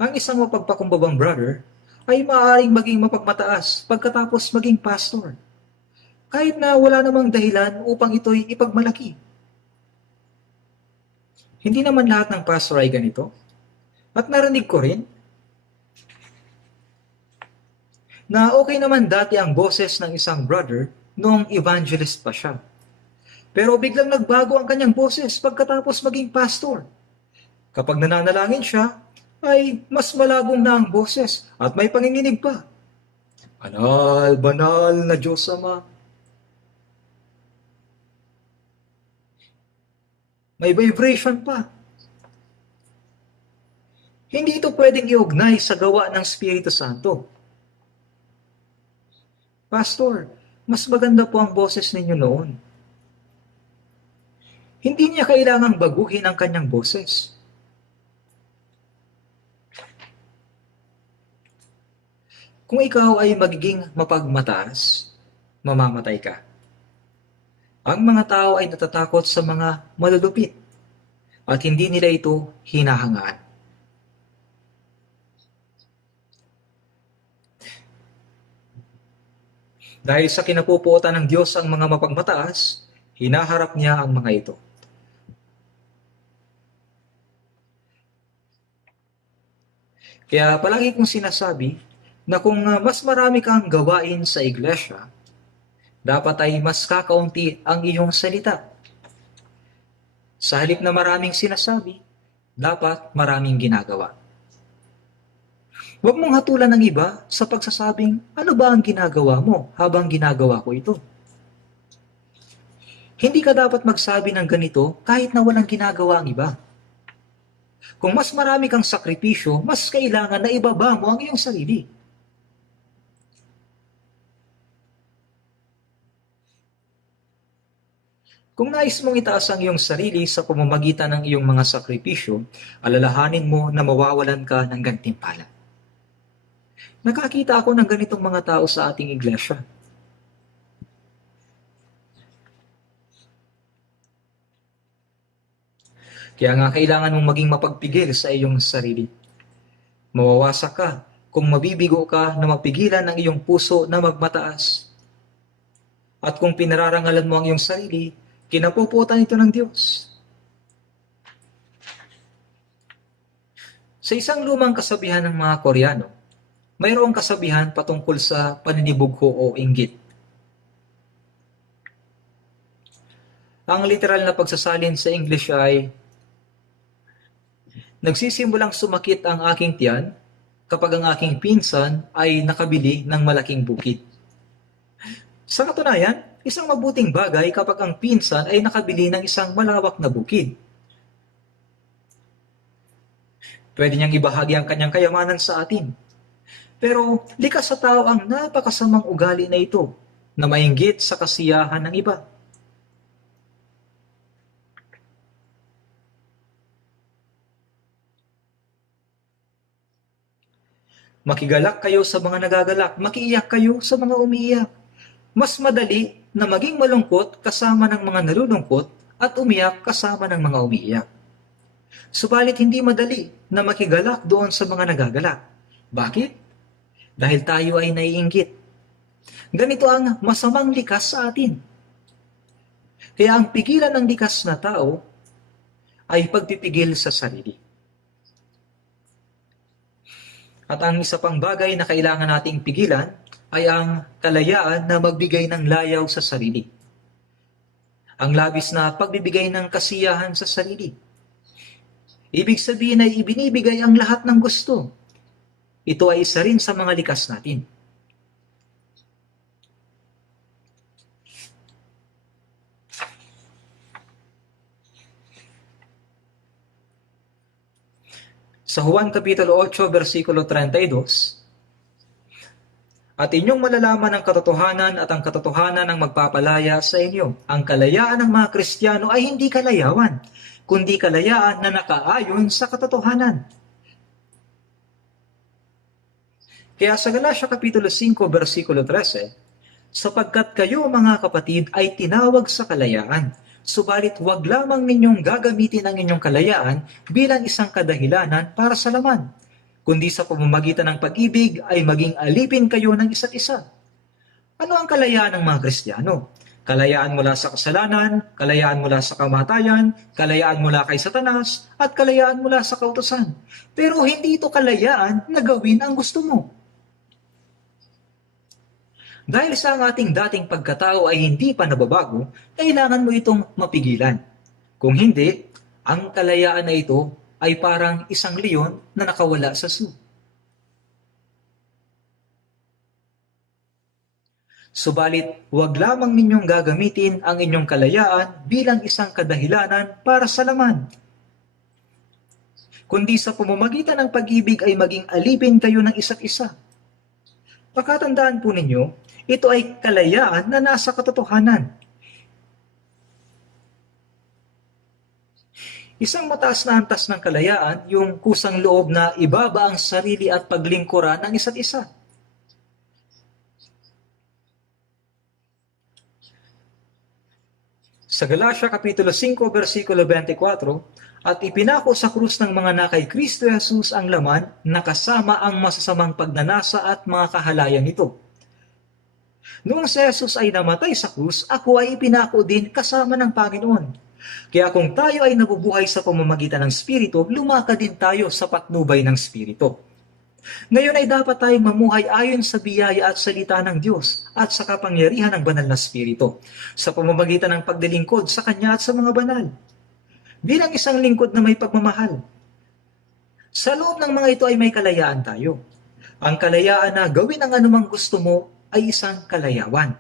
Ang isang mapagpakumbabang brother ay maaaring maging mapagmataas pagkatapos maging pastor, kahit na wala namang dahilan upang ito'y ipagmalaki. Hindi naman lahat ng pastor ay ganito. At narinig ko rin na okay naman dati ang boses ng isang brother noong evangelist pa siya. Pero biglang nagbago ang kanyang boses pagkatapos maging pastor. Kapag nananalangin siya, ay mas malagong na ang boses at may panginginig pa. Banal, banal na Diyos Ama. May vibration pa. Hindi ito pwedeng iugnay sa gawa ng Espiritu Santo. Pastor, mas maganda po ang boses ninyo noon. Hindi niya kailangang baguhin ang kanyang boses. Kung ikaw ay magiging mapagmataas, mamamatay ka. Ang mga tao ay natatakot sa mga malulupit at hindi nila ito hinahangaan. Dahil sa kinapupuotan ng Diyos ang mga mapagmataas, hinaharap niya ang mga ito. Kaya palagi kong sinasabi na kung mas marami kang gawain sa iglesia, dapat ay mas kakaunti ang iyong salita. Sa halip na maraming sinasabi, dapat maraming ginagawa. Huwag mong hatulan ng iba sa pagsasabing, ano ba ang ginagawa mo habang ginagawa ko ito? Hindi ka dapat magsabi ng ganito kahit na walang ginagawa ang iba. Kung mas marami kang sakripisyo, mas kailangan na ibaba mo ang iyong sarili. Kung nais mong itaas ang iyong sarili sa pamamagitan ng iyong mga sakripisyo, alalahanin mo na mawawalan ka ng gantimpala. Nakakita ako ng ganitong mga tao sa ating iglesia. Kaya nga kailangan mong maging mapagpigil sa iyong sarili. Mawawasak ka kung mabibigo ka na mapigilan ang iyong puso na magmataas. At kung pinararangalan mo ang iyong sarili, kinapupuotan ito ng Diyos. Sa isang lumang kasabihan ng mga Koreano, mayroong kasabihan patungkol sa paninibugho o inggit. Ang literal na pagsasalin sa English ay, nagsisimulang sumakit ang aking tiyan kapag ang aking pinsan ay nakabili ng malaking bukid. Sa katunayan, isang mabuting bagay kapag ang pinsan ay nakabili ng isang malawak na bukid. Pwede niyang ibahagi ang kanyang kayamanan sa atin. Pero likas sa tao ang napakasamang ugali na ito na mainggit sa kasiyahan ng iba. Makigalak kayo sa mga nagagalak, makiiyak kayo sa mga umiiyak. Mas madali na maging malungkot kasama ng mga nalulungkot at umiyak kasama ng mga umiiyak. Subalit hindi madali na makigalak doon sa mga nagagalak. Bakit? Dahil tayo ay naiinggit. Ganito ang masamang likas sa atin. Kaya ang pigilan ng likas na tao ay pagpipigil sa sarili. At ang isa pang bagay na kailangan nating pigilan ay ang kalayaan na magbigay ng layaw sa sarili. Ang labis na pagbibigay ng kasiyahan sa sarili. Ibig sabihin ay ibinibigay ang lahat ng gusto. Ito ay isa rin sa mga likas natin. Sa Juan Kapitulo 8, versikulo 32, at inyong malalaman ang katotohanan at ang katotohanan ang magpapalaya sa inyo. Ang kalayaan ng mga Kristiyano ay hindi kalayawan, kundi kalayaan na nakaayon sa katotohanan. Kaya sa Galatia Kapitulo 5, versikulo 13, sapagkat kayo mga kapatid ay tinawag sa kalayaan, subalit huwag lamang ninyong gagamitin ang inyong kalayaan bilang isang kadahilanan para sa laman, kundi sa pamamagitan ng pag-ibig ay maging alipin kayo ng isa't isa. Ano ang kalayaan ng mga Kristiyano? Kalayaan mula sa kasalanan, kalayaan mula sa kamatayan, kalayaan mula kay Satanas, at kalayaan mula sa kautusan. Pero hindi ito kalayaan na gawin ang gusto mo. Dahil sa ating dating pagkatao ay hindi pa nababago, kailangan mo itong mapigilan. Kung hindi, ang kalayaan na ito ay parang isang leon na nakawala sa zoo. Subalit, huwag lamang ninyong gagamitin ang inyong kalayaan bilang isang kadahilanan para sa laman. kundi sa pamamagitan ng pag-ibig ay maging alipin kayo ng isa't isa. Pakatandaan po ninyo, ito ay kalayaan na nasa katotohanan. Isang mataas na antas ng kalayaan, yung kusang loob na ibaba ang sarili at paglingkuran ng isa't isa. Sa Galatia Kapitulo 5, versikulo 24, at ipinako sa krus ng mga na kay Kristo Jesus ang laman na kasama ang masasamang pagnanasa at mga kahalayan nito. Noong si Jesus ay namatay sa krus, ako ay ipinako din kasama ng Panginoon. Kaya kung tayo ay nabubuhay sa pamamagitan ng Espiritu, lumakad din tayo sa patnubay ng Espiritu. Ngayon ay dapat tayong mamuhay ayon sa biyaya at salita ng Diyos at sa kapangyarihan ng banal na Espiritu, sa pamamagitan ng paglilingkod sa Kanya at sa mga banal. Bilang isang lingkod na may pagmamahal. Sa loob ng mga ito ay may kalayaan tayo. Ang kalayaan na gawin ang anumang gusto mo ay isang kalayawan.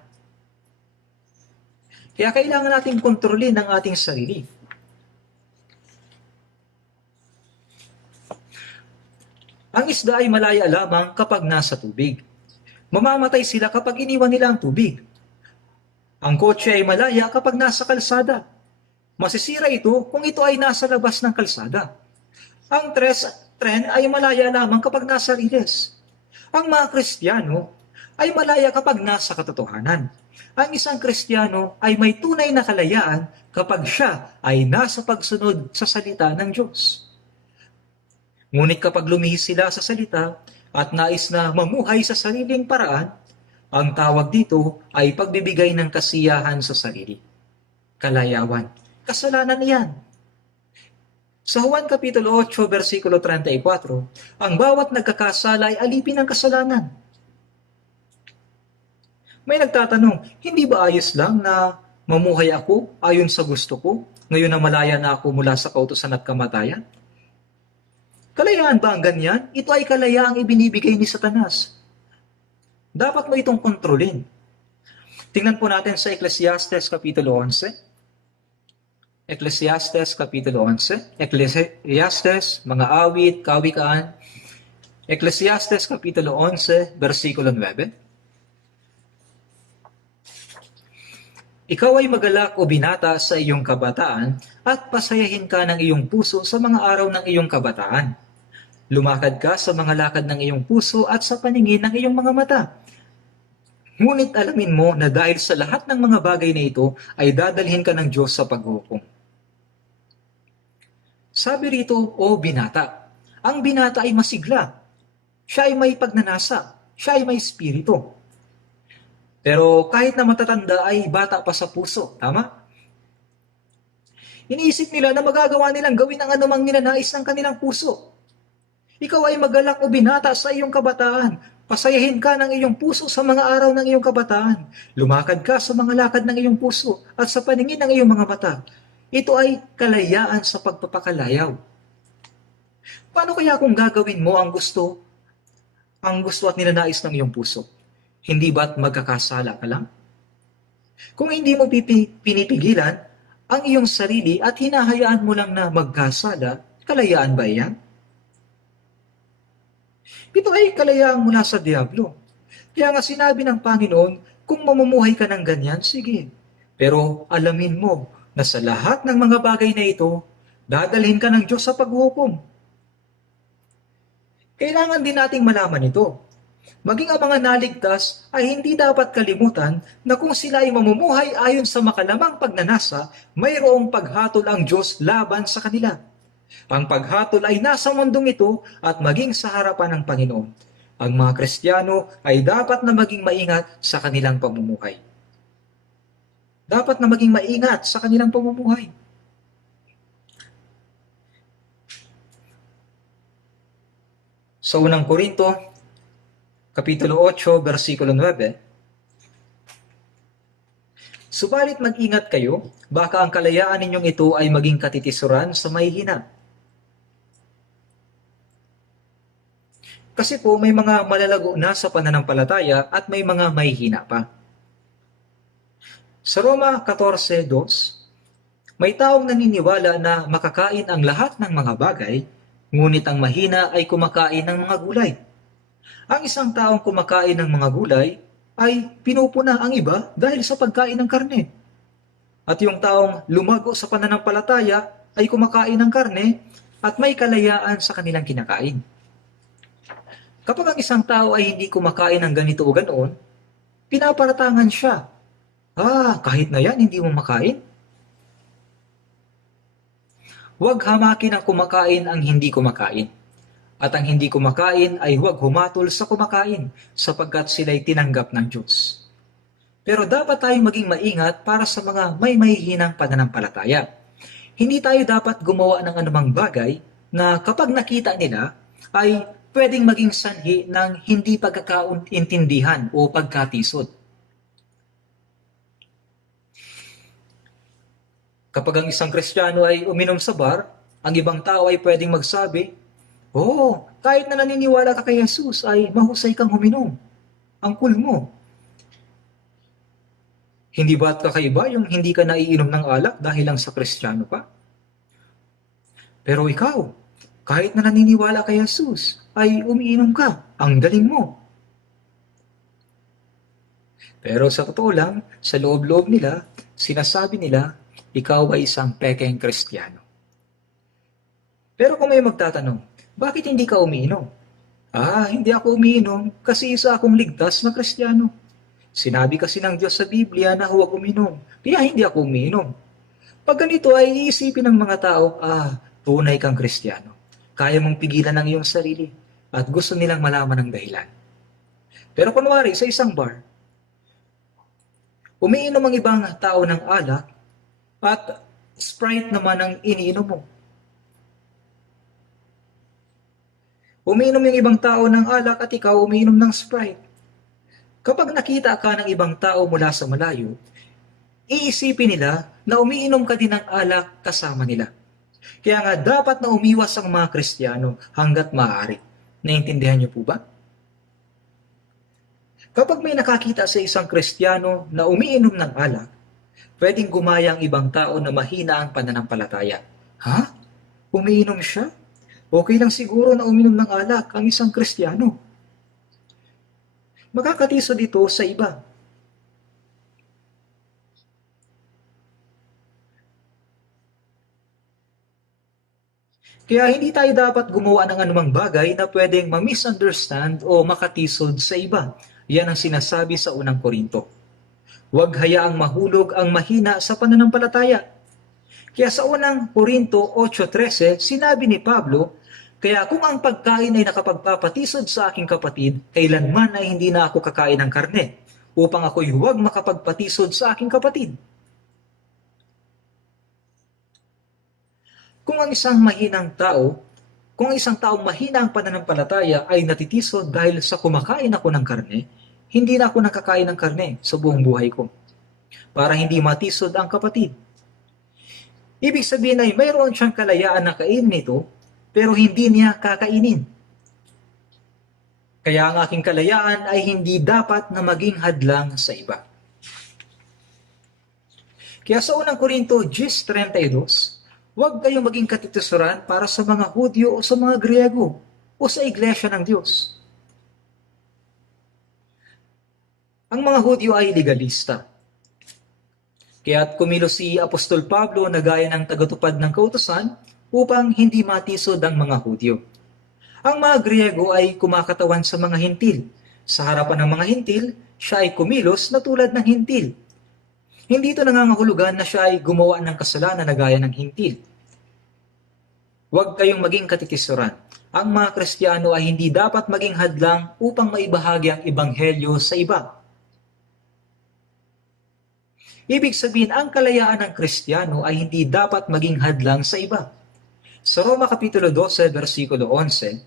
Kaya kailangan nating kontrolin ang ating sarili. Ang isda ay malaya lamang kapag nasa tubig. Mamamatay sila kapag iniwan nila ang tubig. Ang kotse ay malaya kapag nasa kalsada. Masisira ito kung ito ay nasa labas ng kalsada. Ang tren ay malaya lamang kapag nasa riles. Ang mga Kristiyano ay malaya kapag nasa katotohanan. Ang isang Kristiyano ay may tunay na kalayaan kapag siya ay nasa pagsunod sa salita ng Diyos. Ngunit kapag lumihis sila sa salita at nais na mamuhay sa sariling paraan, ang tawag dito ay pagbibigay ng kasiyahan sa sarili. Kalayawan. Kasalanan iyan. Sa Juan Kapitulo 8, versikulo 34, ang bawat nagkakasala ay alipin ng kasalanan. May nagtatanong, hindi ba ayos lang na mamuhay ako ayon sa gusto ko, ngayon na malaya na ako mula sa kautusan at kamatayan? Kalayaan ba ang ganyan? Ito ay kalayaang ibinibigay ni Satanas. Dapat mo itong kontrolin. Tingnan po natin sa Ecclesiastes Kapitulo 11. Ecclesiastes Kapitulo 11. Ecclesiastes, mga awit, kawikaan. Ecclesiastes Kapitulo 11, versikulo 9. Ikaw ay magalak o binata sa iyong kabataan at pasayahin ka ng iyong puso sa mga araw ng iyong kabataan. Lumakad ka sa mga lakad ng iyong puso at sa paningin ng iyong mga mata. Ngunit alamin mo na dahil sa lahat ng mga bagay na ito ay dadalhin ka ng Diyos sa paghukom. Sabi rito, o binata. Ang binata ay masigla. Siya ay may pagnanasa. Siya ay may espiritu. Pero kahit na matatanda ay bata pa sa puso, tama? Iniisip nila na magagawa nilang gawin ang anumang ninanais ng kanilang puso. Ikaw ay magalak o binata sa iyong kabataan. Pasayahin ka ng iyong puso sa mga araw ng iyong kabataan. Lumakad ka sa mga lakad ng iyong puso at sa paningin ng iyong mga mata. Ito ay kalayaan sa pagpapakalayaw. Paano kaya kung gagawin mo ang gusto at ninanais ng iyong puso? Hindi ba't magkakasala ka lang? Kung hindi mo pinipigilan ang iyong sarili at hinahayaan mo lang na magkasala, kalayaan ba iyan? Ito ay kalayaan mula sa diablo. Kaya nga sinabi ng Panginoon, kung mamumuhay ka ng ganyan, sige. Pero alamin mo na sa lahat ng mga bagay na ito, dadalhin ka ng Diyos sa paghukom. Kailangan din nating malaman ito. Maging ang mga naligtas ay hindi dapat kalimutan na kung sila ay mamumuhay ayon sa makalamang pagnanasa, mayroong paghatol ang Diyos laban sa kanila. Ang paghatol ay nasa mundong ito at maging sa harapan ng Panginoon. Ang mga Kristiyano ay dapat na maging maingat sa kanilang pamumuhay. Dapat na maging maingat sa kanilang pamumuhay. Sa unang Korinto, Kapitulo 8, versikulo 9. Subalit mag-ingat kayo, baka ang kalayaan ninyong ito ay maging katitisuran sa mahihina. Kasi po may mga malalago na sa pananampalataya at may mga mahihina pa. Sa Roma 14:2, may taong naniniwala na makakain ang lahat ng mga bagay, ngunit ang mahina ay kumakain ng mga gulay. Ang isang taong kumakain ng mga gulay ay pinupuna ang iba dahil sa pagkain ng karne. At yung taong lumago sa pananampalataya ay kumakain ng karne at may kalayaan sa kanilang kinakain. Kapag ang isang tao ay hindi kumakain ng ganito o ganoon, pinaparatangan siya. Kahit na yan, hindi mo makain? Huwag hamakin ang kumakain ang hindi kumakain. At ang hindi kumakain ay huwag humatol sa kumakain sapagkat sila'y tinanggap ng Diyos. Pero dapat tayong maging maingat para sa mga may mahihinang pananampalataya. Hindi tayo dapat gumawa ng anumang bagay na kapag nakita nila ay pwedeng maging sanhi ng hindi pagkakaintindihan o pagkatisod. Kapag ang isang Kristiyano ay uminom sa bar, ang ibang tao ay pwedeng magsabi, kahit na naniniwala ka kay Jesus ay mahusay kang uminom. Ang cool mo. Hindi ba't kakaiba yung hindi ka naiinom ng alak dahil lang sa Kristiyano ka? Pero ikaw, kahit na naniniwala kay Jesus, ay umiinom ka. Ang galing mo. Pero sa totoo lang, sa loob-loob nila, sinasabi nila, ikaw ay isang pekeng Kristiyano. Pero kung may magtatanong, bakit hindi ka umiinom? Hindi ako umiinom kasi isa akong ligtas na Kristiyano. Sinabi kasi ng Diyos sa Biblia na huwag uminom, kaya hindi ako umiinom. Pag ganito ay iisipin ng mga tao, tunay kang Kristiyano. Kaya mong pigilan ang iyong sarili at gusto nilang malaman ang dahilan. Pero kunwari sa isang bar, umiinom ang ibang tao ng alak at Sprite naman ang iniinom mo. Umiinom yung ibang tao ng alak at ikaw umiinom ng Sprite. Kapag nakita ka ng ibang tao mula sa malayo, iisipin nila na umiinom ka din ng alak kasama nila. Kaya nga dapat na umiwas ang mga Kristiyano hanggat maaari. Naintindihan niyo po ba? Kapag may nakakita sa isang Kristiyano na umiinom ng alak, pwedeng gumaya ang ibang tao na mahina ang pananampalataya. Umiinom siya? Okay lang siguro na uminom ng alak ang isang Kristiyano. Makakatiso dito sa iba. Kaya hindi tayo dapat gumawa ng anumang bagay na pwedeng ma-misunderstand o makatisod sa iba. Yan ang sinasabi sa unang Korinto. Huwag hayaang mahulog ang mahina sa pananampalataya. Kaya sa unang Korinto 8:13, sinabi ni Pablo, kaya kung ang pagkain ay nakapagpapatisod sa aking kapatid, kailanman ay hindi na ako kakain ng karne, upang ako'y huwag makapagpatisod sa aking kapatid. Kung ang isang taong mahina ang pananampalataya ay natitisod dahil sa kumakain ako ng karne, hindi na ako nakakain ng karne sa buong buhay ko, para hindi matisod ang kapatid. Ibig sabihin ay mayroon siyang kalayaan na kainin ito, pero hindi niya kakainin. Kaya ang aking kalayaan ay hindi dapat na maging hadlang sa iba. Kaya sa unang Korinto 10:32, huwag kayong maging katitusuran para sa mga Hudyo o sa mga Griego o sa Iglesia ng Diyos. Ang mga Hudyo ay legalista. Kaya't kumilos si Apostol Pablo na gaya ng tagatupad ng kautusan upang hindi matisod ang mga Hudyo. Ang mga Griego ay kumakatawan sa mga Hintil. Sa harapan ng mga Hintil, siya ay kumilos na tulad ng Hintil. Hindi ito nangangahulugan na siya ay gumawa ng kasalanan na gaya ng Hintil. Huwag kayong maging katitisuran. Ang mga Kristiyano ay hindi dapat maging hadlang upang maibahagi ang Ebanghelyo sa iba. Ibig sabihin, ang kalayaan ng Kristiyano ay hindi dapat maging hadlang sa iba. Sa Roma Kapitulo 12, versikulo 11,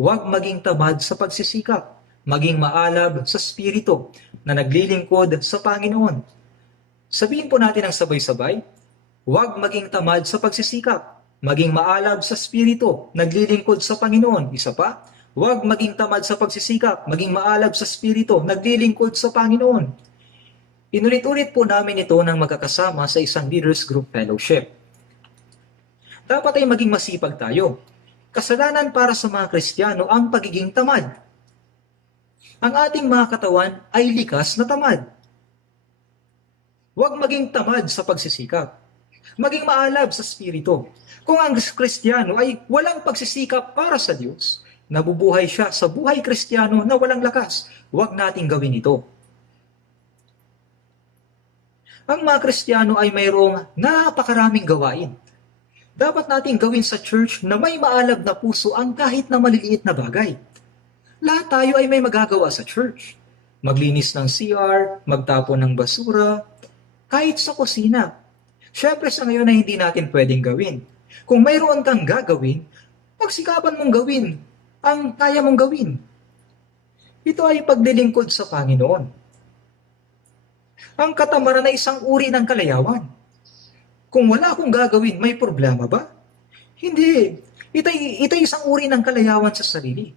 huwag maging tamad sa pagsisikap, maging maalab sa Espiritu na naglilingkod sa Panginoon. Sabihin po natin ang sabay-sabay, huwag maging tamad sa pagsisikap, maging maalab sa Espiritu, naglilingkod sa Panginoon. Isa pa, huwag maging tamad sa pagsisikap, maging maalab sa Espiritu, naglilingkod sa Panginoon. Inulit-ulit po namin ito nang magkakasama sa isang leaders group fellowship. Dapat ay maging masipag tayo. Kasalanan para sa mga Kristiyano ang pagiging tamad. Ang ating mga katawan ay likas na tamad. Huwag maging tamad sa pagsisikap. Maging maalab sa spirito. Kung ang Kristiyano ay walang pagsisikap para sa Diyos, nabubuhay siya sa buhay Kristiyano na walang lakas. Huwag nating gawin ito. Ang mga Kristiyano ay mayroong napakaraming gawain. Dapat nating gawin sa church na may maalab na puso ang kahit na maliliit na bagay. Lahat tayo ay may magagawa sa church. Maglinis ng CR, magtapon ng basura, kahit sa kusina. Siyempre sa ngayon ay hindi natin pwedeng gawin. Kung mayroon kang gagawin, pagsikapan mong gawin ang kaya mong gawin. Ito ay paglilingkod sa Panginoon. Ang katamaran ay isang uri ng kalayawan. Kung wala akong gagawin, may problema ba? Hindi. Ito'y isang uri ng kalayawan sa sarili.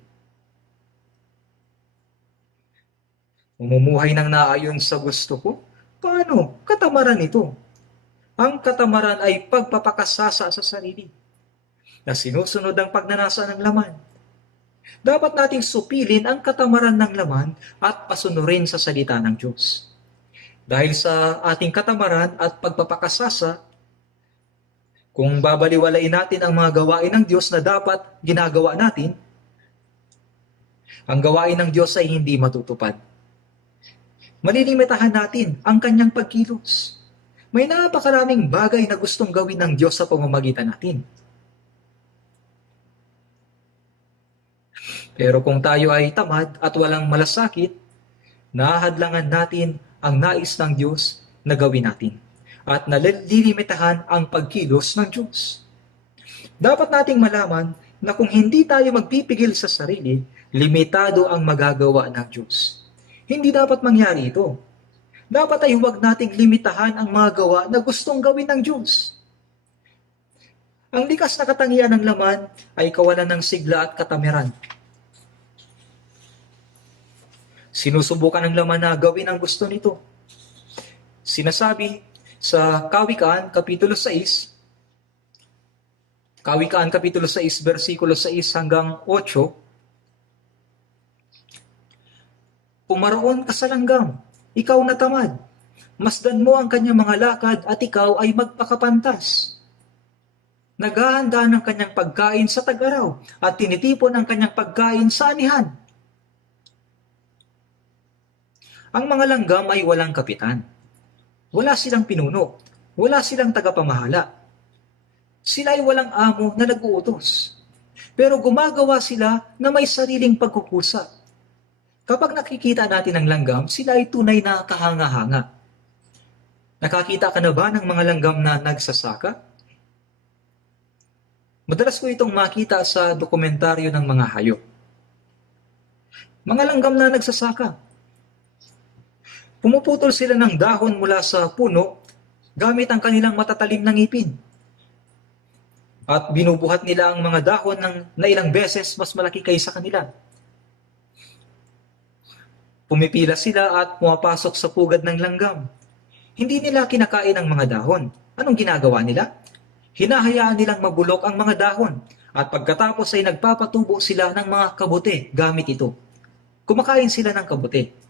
Umumuhay ng naayon sa gusto ko? Paano? Katamaran ito. Ang katamaran ay pagpapakasasa sa sarili na sinusunod ang pagnanasa ng laman. Dapat nating supilin ang katamaran ng laman at pasunurin sa salita ng Diyos. Dahil sa ating katamaran at pagpapakasasa, kung babaliwalain natin ang mga gawain ng Diyos na dapat ginagawa natin, ang gawain ng Diyos ay hindi matutupad. Malilimitahan natin ang kanyang pagkilos. May napakaraming bagay na gustong gawin ng Diyos sa pamamagitan natin. Pero kung tayo ay tamad at walang malasakit, nahadlangan natin ang nais ng Diyos na gawin natin at nalilimitahan ang pagkilos ng Diyos. Dapat nating malaman na kung hindi tayo magpipigil sa sarili, limitado ang magagawa ng Diyos. Hindi dapat mangyari ito. Dapat ay huwag nating limitahan ang mga gawa na gustong gawin ng Diyos. Ang likas na katangian ng laman ay kawalan ng sigla at katamiran. Sinusubukan ng laman na gawin ang gusto nito. Sinasabi sa Kawikaan, Kapitulo 6, Kawikaan, Kapitulo 6, versikulo 6 hanggang 8, pumaroon ka sa langgam, ikaw na tamad. Masdan mo ang kanyang mga lakad at ikaw ay magpakapantas. Naghahanda ng kanyang pagkain sa tag-araw at tinitipon ang kanyang pagkain sa anihan. Ang mga langgam ay walang kapitan. Wala silang pinuno. Wala silang tagapamahala. Sila ay walang amo na nag-uutos. Pero gumagawa sila na may sariling pagkukusa. Kapag nakikita natin ang langgam, sila ay tunay na kahanga-hanga. Nakakita ka na ba ng mga langgam na nagsasaka? Madalas ko itong makita sa dokumentaryo ng mga hayop. Mga langgam na nagsasaka. Pumuputol sila ng dahon mula sa puno gamit ang kanilang matatalim na ngipin. At binubuhat nila ang mga dahon na ilang beses mas malaki kaysa kanila. Pumipila sila at pumapasok sa pugad ng langgam. Hindi nila kinakain ang mga dahon. Anong ginagawa nila? Hinahayaan nilang mabulok ang mga dahon at pagkatapos ay nagpapatubo sila ng mga kabote gamit ito. Kumakain sila ng kabote.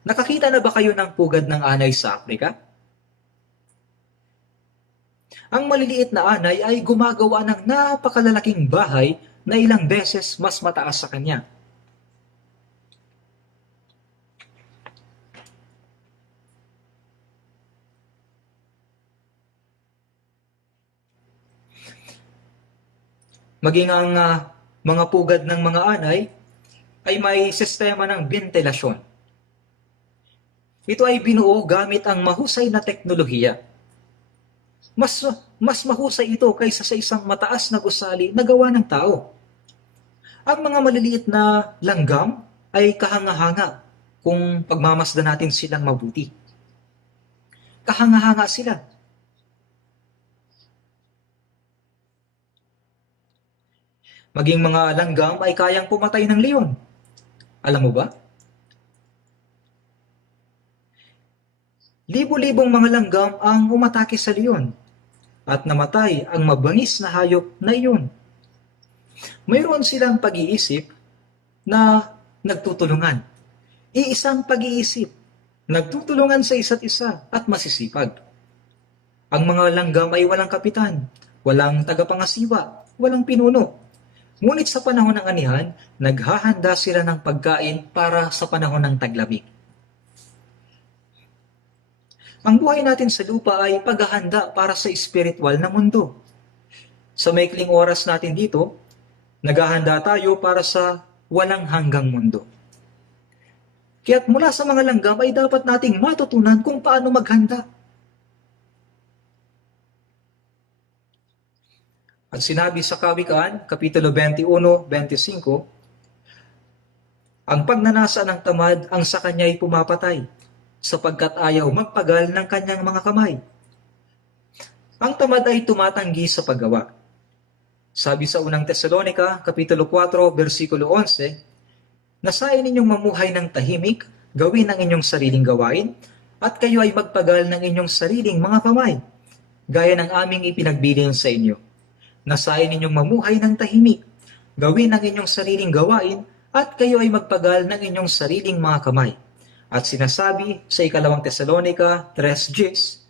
Nakakita na ba kayo ng pugad ng anay sa Afrika? Ang maliliit na anay ay gumagawa ng napakalalaking bahay na ilang beses mas mataas sa kanya. Maging ang mga pugad ng mga anay ay may sistema ng bentilasyon. Ito ay binuo gamit ang mahusay na teknolohiya. Mas mahusay ito kaysa sa isang mataas na gusali na gawa ng tao. Ang mga maliliit na langgam ay kahanga-hanga kung pagmamasdan natin silang mabuti. Kahanga-hanga sila. Maging mga langgam ay kayang pumatay ng leon. Alam mo ba? Libo-libong mga langgam ang umatake sa leon at namatay ang mabangis na hayop na iyon. Mayroon silang pag-iisip na nagtutulungan. Iisang pag-iisip, nagtutulungan sa isa't isa at masisipag. Ang mga langgam ay walang kapitan, walang tagapangasiwa, walang pinuno. Ngunit sa panahon ng anihan, naghahanda sila ng pagkain para sa panahon ng taglamig. Ang buhay natin sa lupa ay paghahanda para sa espiritual na mundo. Sa maikling oras natin dito, naghahanda tayo para sa walang hanggang mundo. Kaya't mula sa mga langgam ay dapat nating matutunan kung paano maghanda. At sinabi sa Kawikaan, Kapitulo 21:25, ang pagnanasa ng tamad ang sa kanya'y pumapatay, sapagkat ayaw magpagal ng kanyang mga kamay. Ang tamad ay tumatanggi sa paggawa. Sabi sa unang Tesalonica, Kapitulo 4, versikulo 11, nasain ninyong mamuhay ng tahimik, gawin ang inyong sariling gawain, at kayo ay magpagal ng inyong sariling mga kamay, gaya ng aming ipinagbilin sa inyo. Nasain ninyong mamuhay ng tahimik, gawin ang inyong sariling gawain, at kayo ay magpagal ng inyong sariling mga kamay. At sinasabi sa ikalawang Tesalonica 3:10,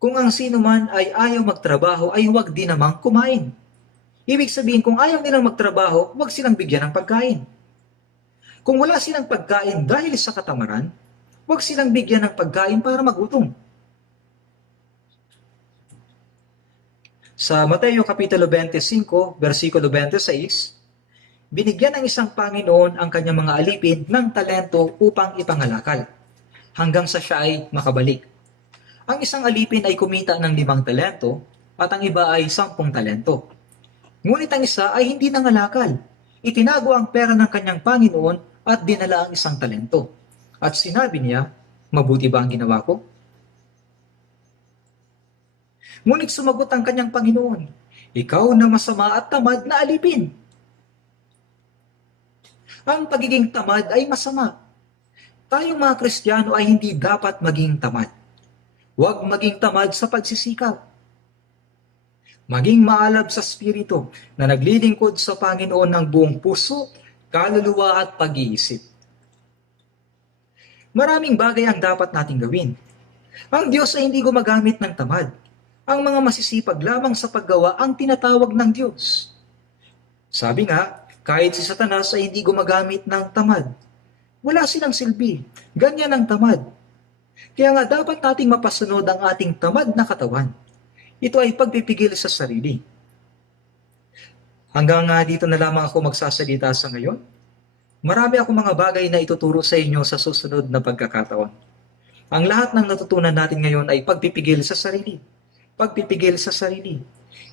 kung ang sino man ay ayaw magtrabaho ay huwag din namang kumain. Ibig sabihin, kung ayaw nilang magtrabaho, huwag silang bigyan ng pagkain. Kung wala silang pagkain dahil sa katamaran, huwag silang bigyan ng pagkain para magutom. Sa Mateo Kapitulo 25, versikulo 26, binigyan ng isang Panginoon ang kanyang mga alipin ng talento upang ipangalakal, hanggang sa siya ay makabalik. Ang isang alipin ay kumita ng 5 talento, at ang iba ay 10 talento. Ngunit ang isa ay hindi nangalakal. Itinago ang pera ng kanyang Panginoon at dinala ang 1 talento. At sinabi niya, mabuti ba ang ginawa ko? Ngunit sumagot ang kanyang Panginoon, ikaw na masama at tamad na alipin. Ang pagiging tamad ay masama. Tayong mga Kristiyano ay hindi dapat maging tamad. Huwag maging tamad sa pagsisikap. Maging maalab sa spirito na naglilingkod sa Panginoon ng buong puso, kaluluwa at pag-iisip. Maraming bagay ang dapat nating gawin. Ang Diyos ay hindi gumagamit ng tamad. Ang mga masisipag lamang sa paggawa ang tinatawag ng Diyos. Sabi nga, kahit si Satanas ay hindi gumagamit ng tamad. Wala silang silbi. Ganyan ang tamad. Kaya nga dapat nating mapasunod ang ating tamad na katawan. Ito ay pagpipigil sa sarili. Hanggang dito na lamang ako magsasalita sa ngayon. Marami akong mga bagay na ituturo sa inyo sa susunod na pagkakataon. Ang lahat ng natutunan natin ngayon ay pagpipigil sa sarili. Pagpipigil sa sarili.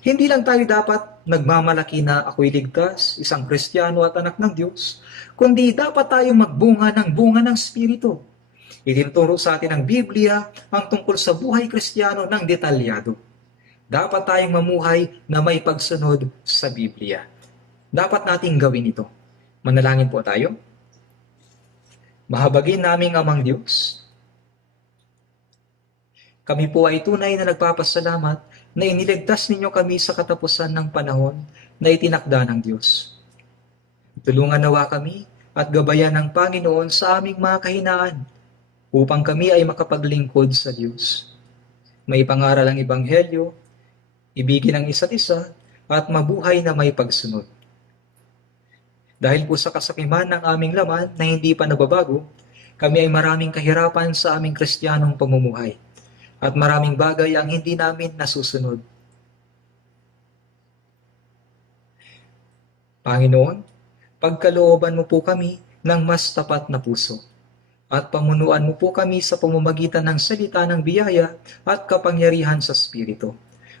Hindi lang tayo dapat nagmamalaki na ako'y ligtas, isang Kristiyano at anak ng Diyos, kundi dapat tayong magbunga ng bunga ng Espiritu. Itinuturo sa atin ng Biblia ang tungkol sa buhay Kristiyano ng detalyado. Dapat tayong mamuhay na may pagsunod sa Biblia. Dapat nating gawin ito. Manalangin po tayo. Mahabagin naming Amang Diyos, kami po ay tunay na nagpapasalamat na iniligtas ninyo kami sa katapusan ng panahon na itinakda ng Diyos. Tulungan nawa kami at gabayan ng Panginoon sa aming mga kahinaan upang kami ay makapaglingkod sa Diyos. May pangaral ang Ebanghelyo, ibigin ang isa't isa at mabuhay na may pagsunod. Dahil po sa kasakiman ng aming laman na hindi pa nababago, kami ay maraming kahirapan sa aming Kristiyanong pamumuhay. At maraming bagay ang hindi namin nasusunod. Panginoon, pagkalooban mo po kami ng mas tapat na puso at pamunuan mo po kami sa pamamagitan ng salita ng biyaya at kapangyarihan sa Espiritu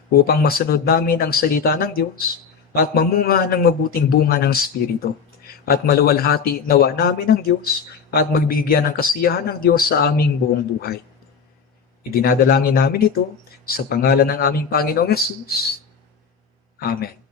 upang masunod namin ang salita ng Diyos at mamunga ng mabuting bunga ng Espiritu at maluwalhati nawa namin ng Diyos at magbigyan ng kasiyahan ng Diyos sa aming buong buhay. Idinadalangin namin ito sa pangalan ng aming Panginoong Yesus. Amen.